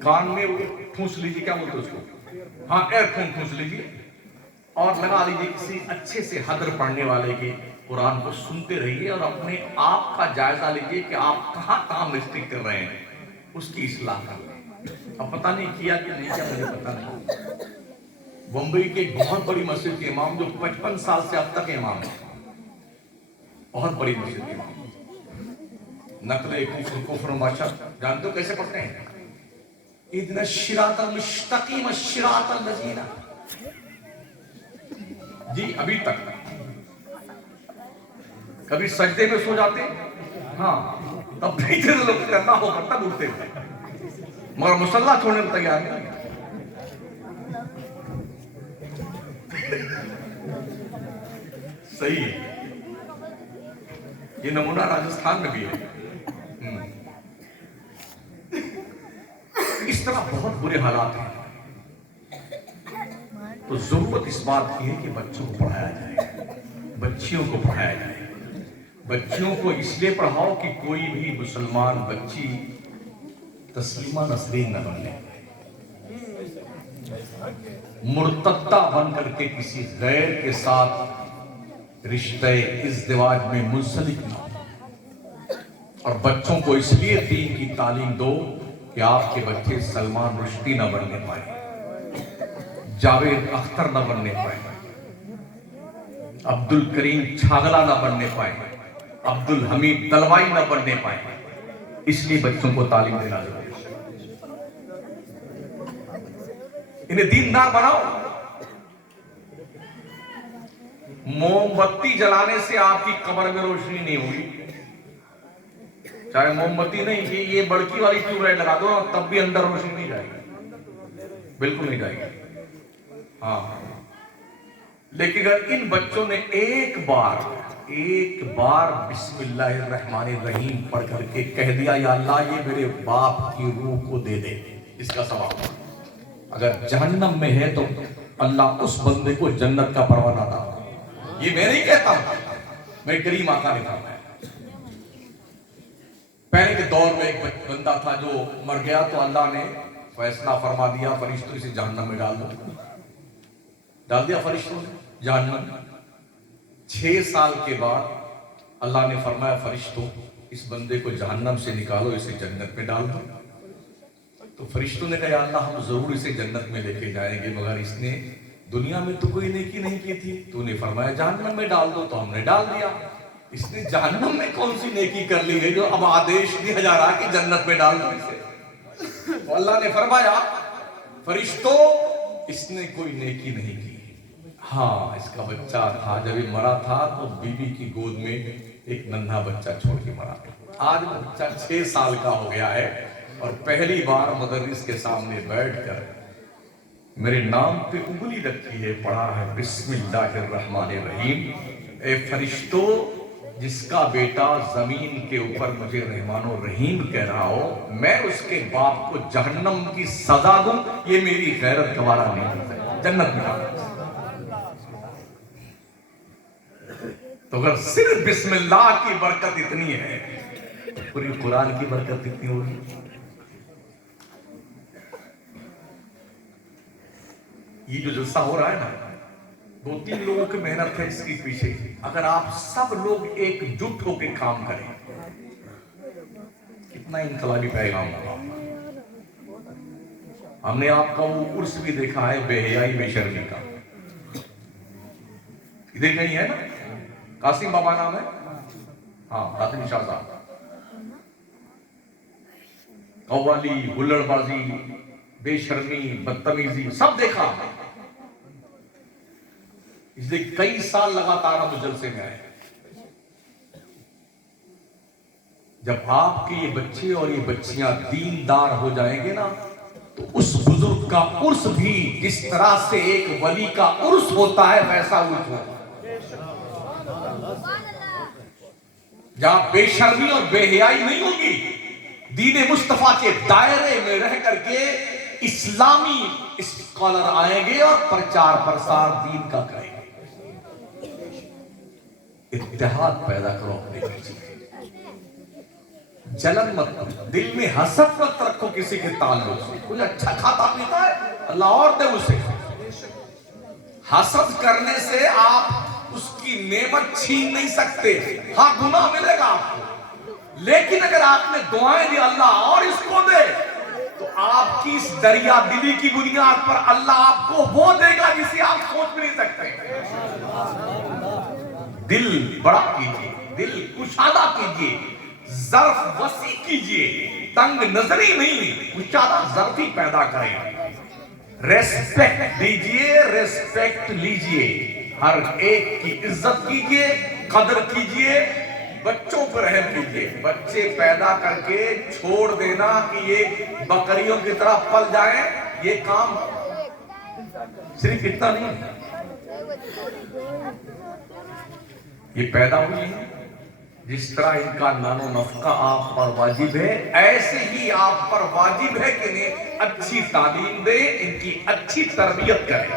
कान में वो ठूंस लीजिए, क्या बोलते उसको, हाँ एयरफोन ठूंस लीजिए और लगा लीजिए किसी अच्छे से हदर पढ़ने वाले के कुरान को सुनते रहिए और अपने आप का जायजा लीजिए कि आप कहाँ मिस्टेक कर रहे हैं, उसकी इस्लाह कर लें। अब पता नहीं किया कि नहीं किया, मुझे पता नहीं। बम्बई के बहुत बड़ी मस्जिद के इमाम, जो 55 साल से अब तक इमाम है, बहुत बड़ी मस्जिद के इमाम, नकले कुफ्र माशा, जानते हो कैसे पढ़ते हैं? इदना शिरातल मुस्तकीम शिरातल लजीना, जी अभी तक कभी सजदे में सो जाते, हाँ तब भी लोग करना होगा तब उठते हैं, मगर मुसल्ला छोड़ने को तैयार नहीं। सही है, ये नमूना राजस्थान में भी है। इस तरह बहुत बुरे हालात हैं, तो जरूरत इस बात की है कि बच्चों को पढ़ाया जाए, बच्चियों को पढ़ाया जाए। बच्चियों को इसलिए पढ़ाओ कि कोई भी मुसलमान बच्ची तस्लीमा नसरीन न बनने, मुर्तद्दा बन करके किसी गैर के साथ रिश्ते इज़्दिवाज में मुंसलिक न हो। और बच्चों को इसलिए दीन की तालीम दो कि आपके बच्चे सलमान रुश्दी न बनने पाए, जावेद अख्तर न बनने पाए, अब्दुल करीम छागला न बनने पाए, अब्दुल हमीद दलवाई न बनने पाए। इसलिए बच्चों को तालीम देना जरूरी है। इन्हें दीनदार बनाओ। मोमबत्ती जलाने से आपकी कब्र में रोशनी नहीं होगी। चाहे मोमबत्ती नहीं, ये बड़की वाली ट्यूबलाइट लगा दो तब भी अंदर रोशनी नहीं जाएगी, बिल्कुल नहीं जाएगी। हाँ, लेकिन अगर इन बच्चों ने एक बार बिस्मिल्लाहिर्रहमानिर्रहीम पढ़ करके कह दिया या अल्लाह ये मेरे बाप की रूह को दे दे, इसका सवाब अगर जहन्नम में है तो अल्लाह उस बंदे को जन्नत का परवाना था। ये मैं नहीं कहता हूं, मेरे करीम आका ने कहा। पहले के दौर में एक बंदा था जो मर गया तो अल्लाह ने फैसला फरमा दिया, फरिश्तों इसे जहन्नम में डाल दिया फरिश्तों ने जहन्नम। 6 साल के बाद अल्लाह ने फरमाया फरिश्तों इस बंदे को जहन्नम से निकालो, इसे जन्नत में डाल दो। तो फरिश्तों ने कहा अल्लाह हम जरूर इसे जन्नत में लेके जाएंगे, मगर इसने दुनिया में तो कोई नेकी नहीं की थी। तूने फरमाया जहन्नम में डाल दो, तो हमने डाल दिया। इसने जहन्नम में कौन सी नेकी कर ली है जो अब आदेश दिया जा रहा कि जन्नत में डाल दो इसे। तो अल्लाह ने फरमाया फरिश्तों इसने कोई नेकी नहीं की। हाँ, इसका बच्चा था, जब ये मरा था तो बीबी की गोद में एक नन्हा बच्चा छोड़ के मरा। आज बच्चा 6 साल का हो गया है और पहली बार मुदर्रिस के सामने बैठकर मेरे नाम पे उंगली रखी है, पढ़ा है बिस्मिल्लाहिर्रहमानिर्रहीम। ए फरिश्तों जिसका बेटा जमीन के ऊपर मुझे रहमानो रहीम कह रहा हो, मैं उसके बाप को जहन्नम की सजा दूं, ये मेरी गैरत गवारा नहीं कर सकती, जन्नत में डाल। तो अगर सिर्फ बिस्मिल्लाह की बरकत इतनी है तो पूरी कुरान की बरकत इतनी होगी। ये जो जलसा हो रहा है ना, 2-3 लोगों की मेहनत है इसके पीछे। अगर आप सब लोग एकजुट होकर काम करें, कितना इनकलाबी पैगाम होगा। हमने आपका वो उर्स भी देखा है बेहयाई बेशर्मी का, इधर कहीं है ना, कासिम बाबा नाम है, हाँ कासिम शाह साहब। कव्वाली, हुल्लड़बाजी, बेशर्मी, बदतमीजी सब देखा। इसलिए कई साल लगातार हम जलसे में आए। जब आपके ये बच्चे और ये बच्चियां दीनदार हो जाएंगे ना, तो उस बुजुर्ग का उर्स भी जिस तरह से एक वली का उर्स होता है वैसा उर्स होगा, जहां बेशर्मी और बेहयाई नहीं होगी। दीन मुस्तफा के दायरे में रह करके इस्लामी स्कॉलर आएंगे और प्रचार प्रसार दीन का करेंगे। इत्तेहाद पैदा करो अपने बीच में, जलन मत करो, दिल में हसद मत रखो किसी के ताल्लुक से। कोई अच्छा खाता पीता है, अल्लाह और दे उसे। हसद करने से आप उसकी नेमत छीन नहीं सकते। हाँ, गुनाह मिलेगा आपको, लेकिन अगर आपने दुआएं दी अल्लाह और इसको दे, तो आपकी इस दरिया दिली की बुनियाद पर अल्लाह आपको वो देगा जिसे आप सोच भी नहीं सकते। दिल बड़ा कीजिए, दिल कुशादा कीजिए, ज़र्फ वसी कीजिए, तंग नजरी नहीं, कुशादा ज़र्फी पैदा करें। रेस्पेक्ट दीजिए, रेस्पेक्ट लीजिए, हर एक की इज्जत कीजिए, कदर कीजिए, बच्चों पर रहम कीजिए। बच्चे पैदा करके छोड़ देना कि ये बकरियों की तरह पल जाएं, ये काम सिर्फ इतना नहीं, ये पैदा हुई है जिस तरह इनका नानो नफका आप पर वाजिब है, ऐसे ही आप पर वाजिब है कि इन्हें अच्छी तालीम दे, इनकी अच्छी तरबियत करें।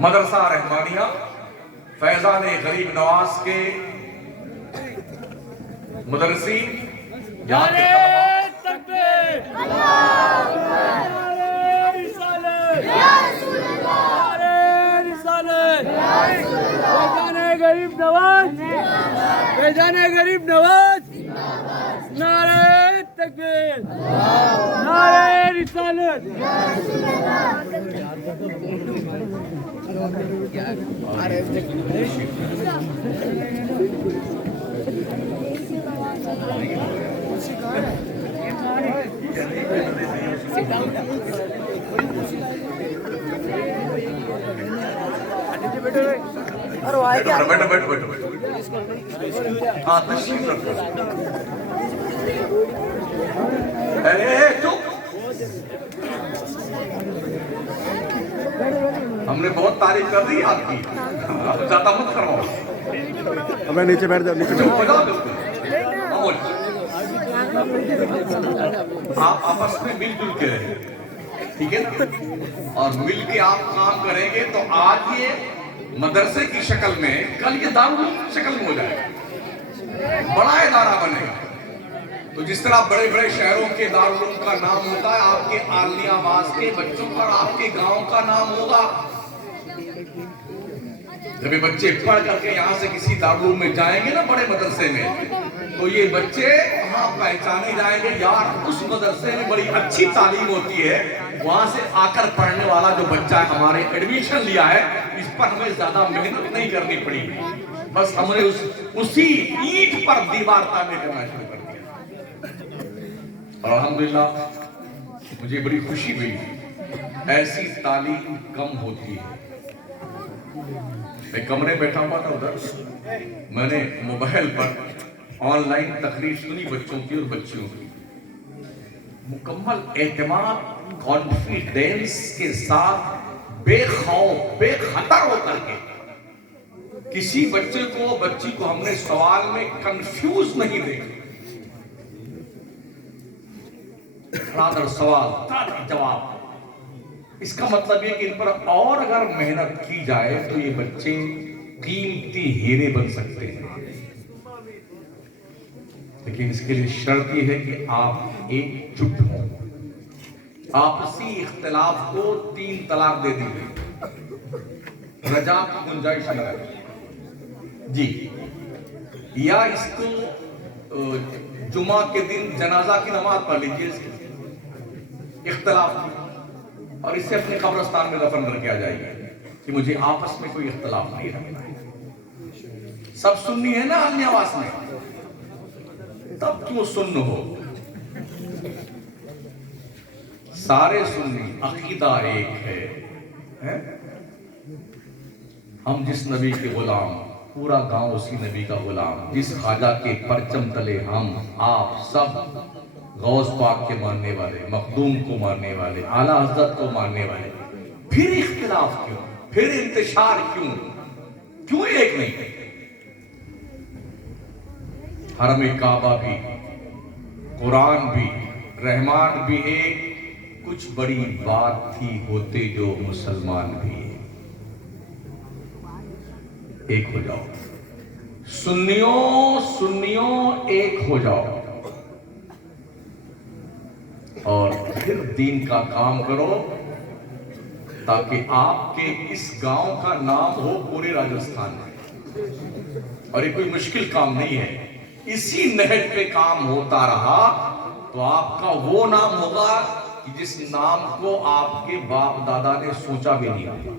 मदरसा रहमानिया फैजान गरीब नवाज के मुदरसी गरीब नवाज, फैजाने गरीब नवाज, नारे तकबीर, नारे रिसालत। बैठो बैठो बैठो बैठो। हाँ तशरीफ रखो। अरे चुप, हमने बहुत तारीफ कर दी आपकी, अब ज्यादा मत करवाओ। अब नीचे बैठ जाओ, नीचे चुप हो जाओ बिल्कुल। आप आपस में मिलजुल के रहे, ठीक है ना, और मिल के आप काम करेंगे तो आज ये मदरसे की शक्ल में, कल ये दारुल की शक्ल में हो जाएगा, बड़ा इदारा बनेगा। तो जिस तरह बड़े बड़े शहरों के दारुल का नाम होता है, आपके आलियाबाद के बच्चों का, आपके गांव का नाम होगा। जब ये बच्चे पढ़ करके यहाँ से किसी दारुल में जाएंगे ना, बड़े मदरसे में, तो ये बच्चे वहाँ पहचाने जाएंगे, यार उस मदरसे में बड़ी अच्छी तालीम होती है, वहां से आकर पढ़ने वाला जो बच्चा हमारे एडमिशन लिया है, इस पर हमें ज्यादा मेहनत नहीं करनी पड़ी, बस हमने उसी ईंट पर दीवार तामीर करना शुरू कर दिया। और अल्हम्दुलिल्लाह मुझे बड़ी खुशी हुई, ऐसी तालीम कम होती है। मैं कमरे बैठा हुआ था उधर, मैंने मोबाइल पर ऑनलाइन तकरीर सुनी बच्चों की और बच्चियों की। मुकम्मल एतमाद, कॉन्फिडेंस के साथ, बेखौफ बेखतर होकर के, किसी बच्चे को बच्ची को हमने सवाल में कंफ्यूज नहीं देखा। रादर सवाल तादर जवाब। इसका मतलब ये कि इन पर और अगर मेहनत की जाए तो ये बच्चे कीमती हीरे बन सकते हैं, लेकिन इसके लिए शर्त यह है कि आप एकजुट हों। आपसी इख्तिलाफ को 3 तलाक दे दीजिए, रजा की गुंजाइश न रहे जी, या इसको जुमा के दिन जनाजा की नमाज पढ़ लीजिए इख्तिलाफ, और इससे अपने कब्रिस्तान में दफन करके आ जाइए कि मुझे आपस में कोई इख्तिलाफ नहीं रखना है। सब सुन्नी है ना अन्यवास में, तब क्यों सुन्न हो? सारे सुन्नी, अकीदा एक है? हम जिस नबी के गुलाम, पूरा गांव उसी नबी का गुलाम, जिस ख्वाजा के परचम तले हम आप सब गौस पाक के मानने वाले, मखदूम को मानने वाले, आला हजरत को मानने वाले, फिर इख्तिलाफ क्यों, फिर इंतशार क्यों, क्यों एक नहीं? हरम काबा भी, कुरान भी, रहमान भी एक, कुछ बड़ी बात थी होते जो मुसलमान भी एक हो जाओ। सुन्नियों एक हो जाओ और फिर दीन का काम करो, ताकि आपके इस गांव का नाम हो पूरे राजस्थान में। और ये कोई मुश्किल काम नहीं है, इसी नहज पे काम होता रहा तो आपका वो नाम होगा कि जिस नाम को आपके बाप दादा ने सोचा भी नहीं होगा।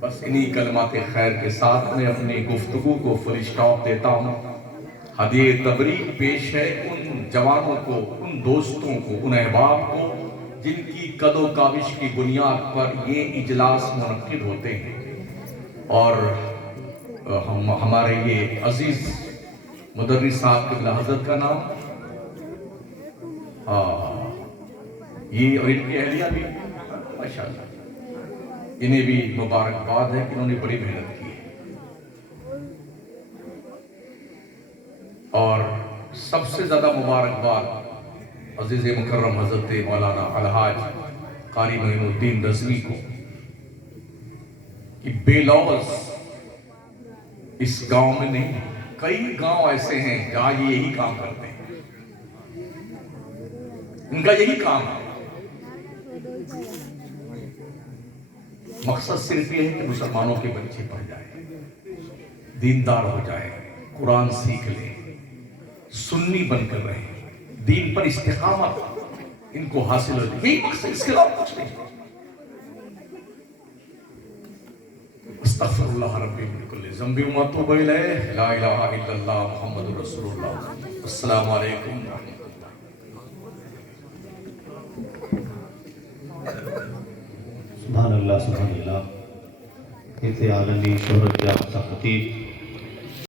बस इन्हीं कलमाते खैर के साथ मैं अपनी गुफ्तगू को फुल स्टॉप देता हूँ। हदिये तबरीक पेश है उन जवानों को, उन दोस्तों को, उन अहबाब को जिनकी कदो काविश की बुनियाद पर ये इजलास मुनक्किद होते हैं। और हमारे ये अजीज मुदर्रिस साहब क़िबला हज़रत का नाम, ये और इनकी अहलिया भी माशाअल्लाह, इन्हें भी मुबारकबाद है कि इन्होंने बड़ी मेहनत की है। और सबसे ज्यादा मुबारकबाद अजीज मुकर्रम हजरत मौलाना अलहाज कारी मोइनुद्दीन रज़वी को कि बेलौस इस गांव में नहीं, कई गांव ऐसे हैं जहां ये यही काम करते हैं, इनका यही काम है। मकसद सिर्फ ये है कि मुसलमानों के बच्चे पढ़ जाए, दीनदार हो जाए, कुरान सीख ले, सुन्नी बनकर रहे, दीन पर इस्तिकामत इनको हासिल हो, यही मकसद, इसके अलावा कुछ नहीं। अस्तगफिरुल्लाह रब्बी मिन कुल्ली ज़ंबि व अतूबु इलैहि, ला इलाहा इल्लल्लाह मुहम्मदुर रसूलुल्लाह। अस्सलामु अलैकुम। सुभान अल्लाह इथे आलमी शोहरत जा खतीब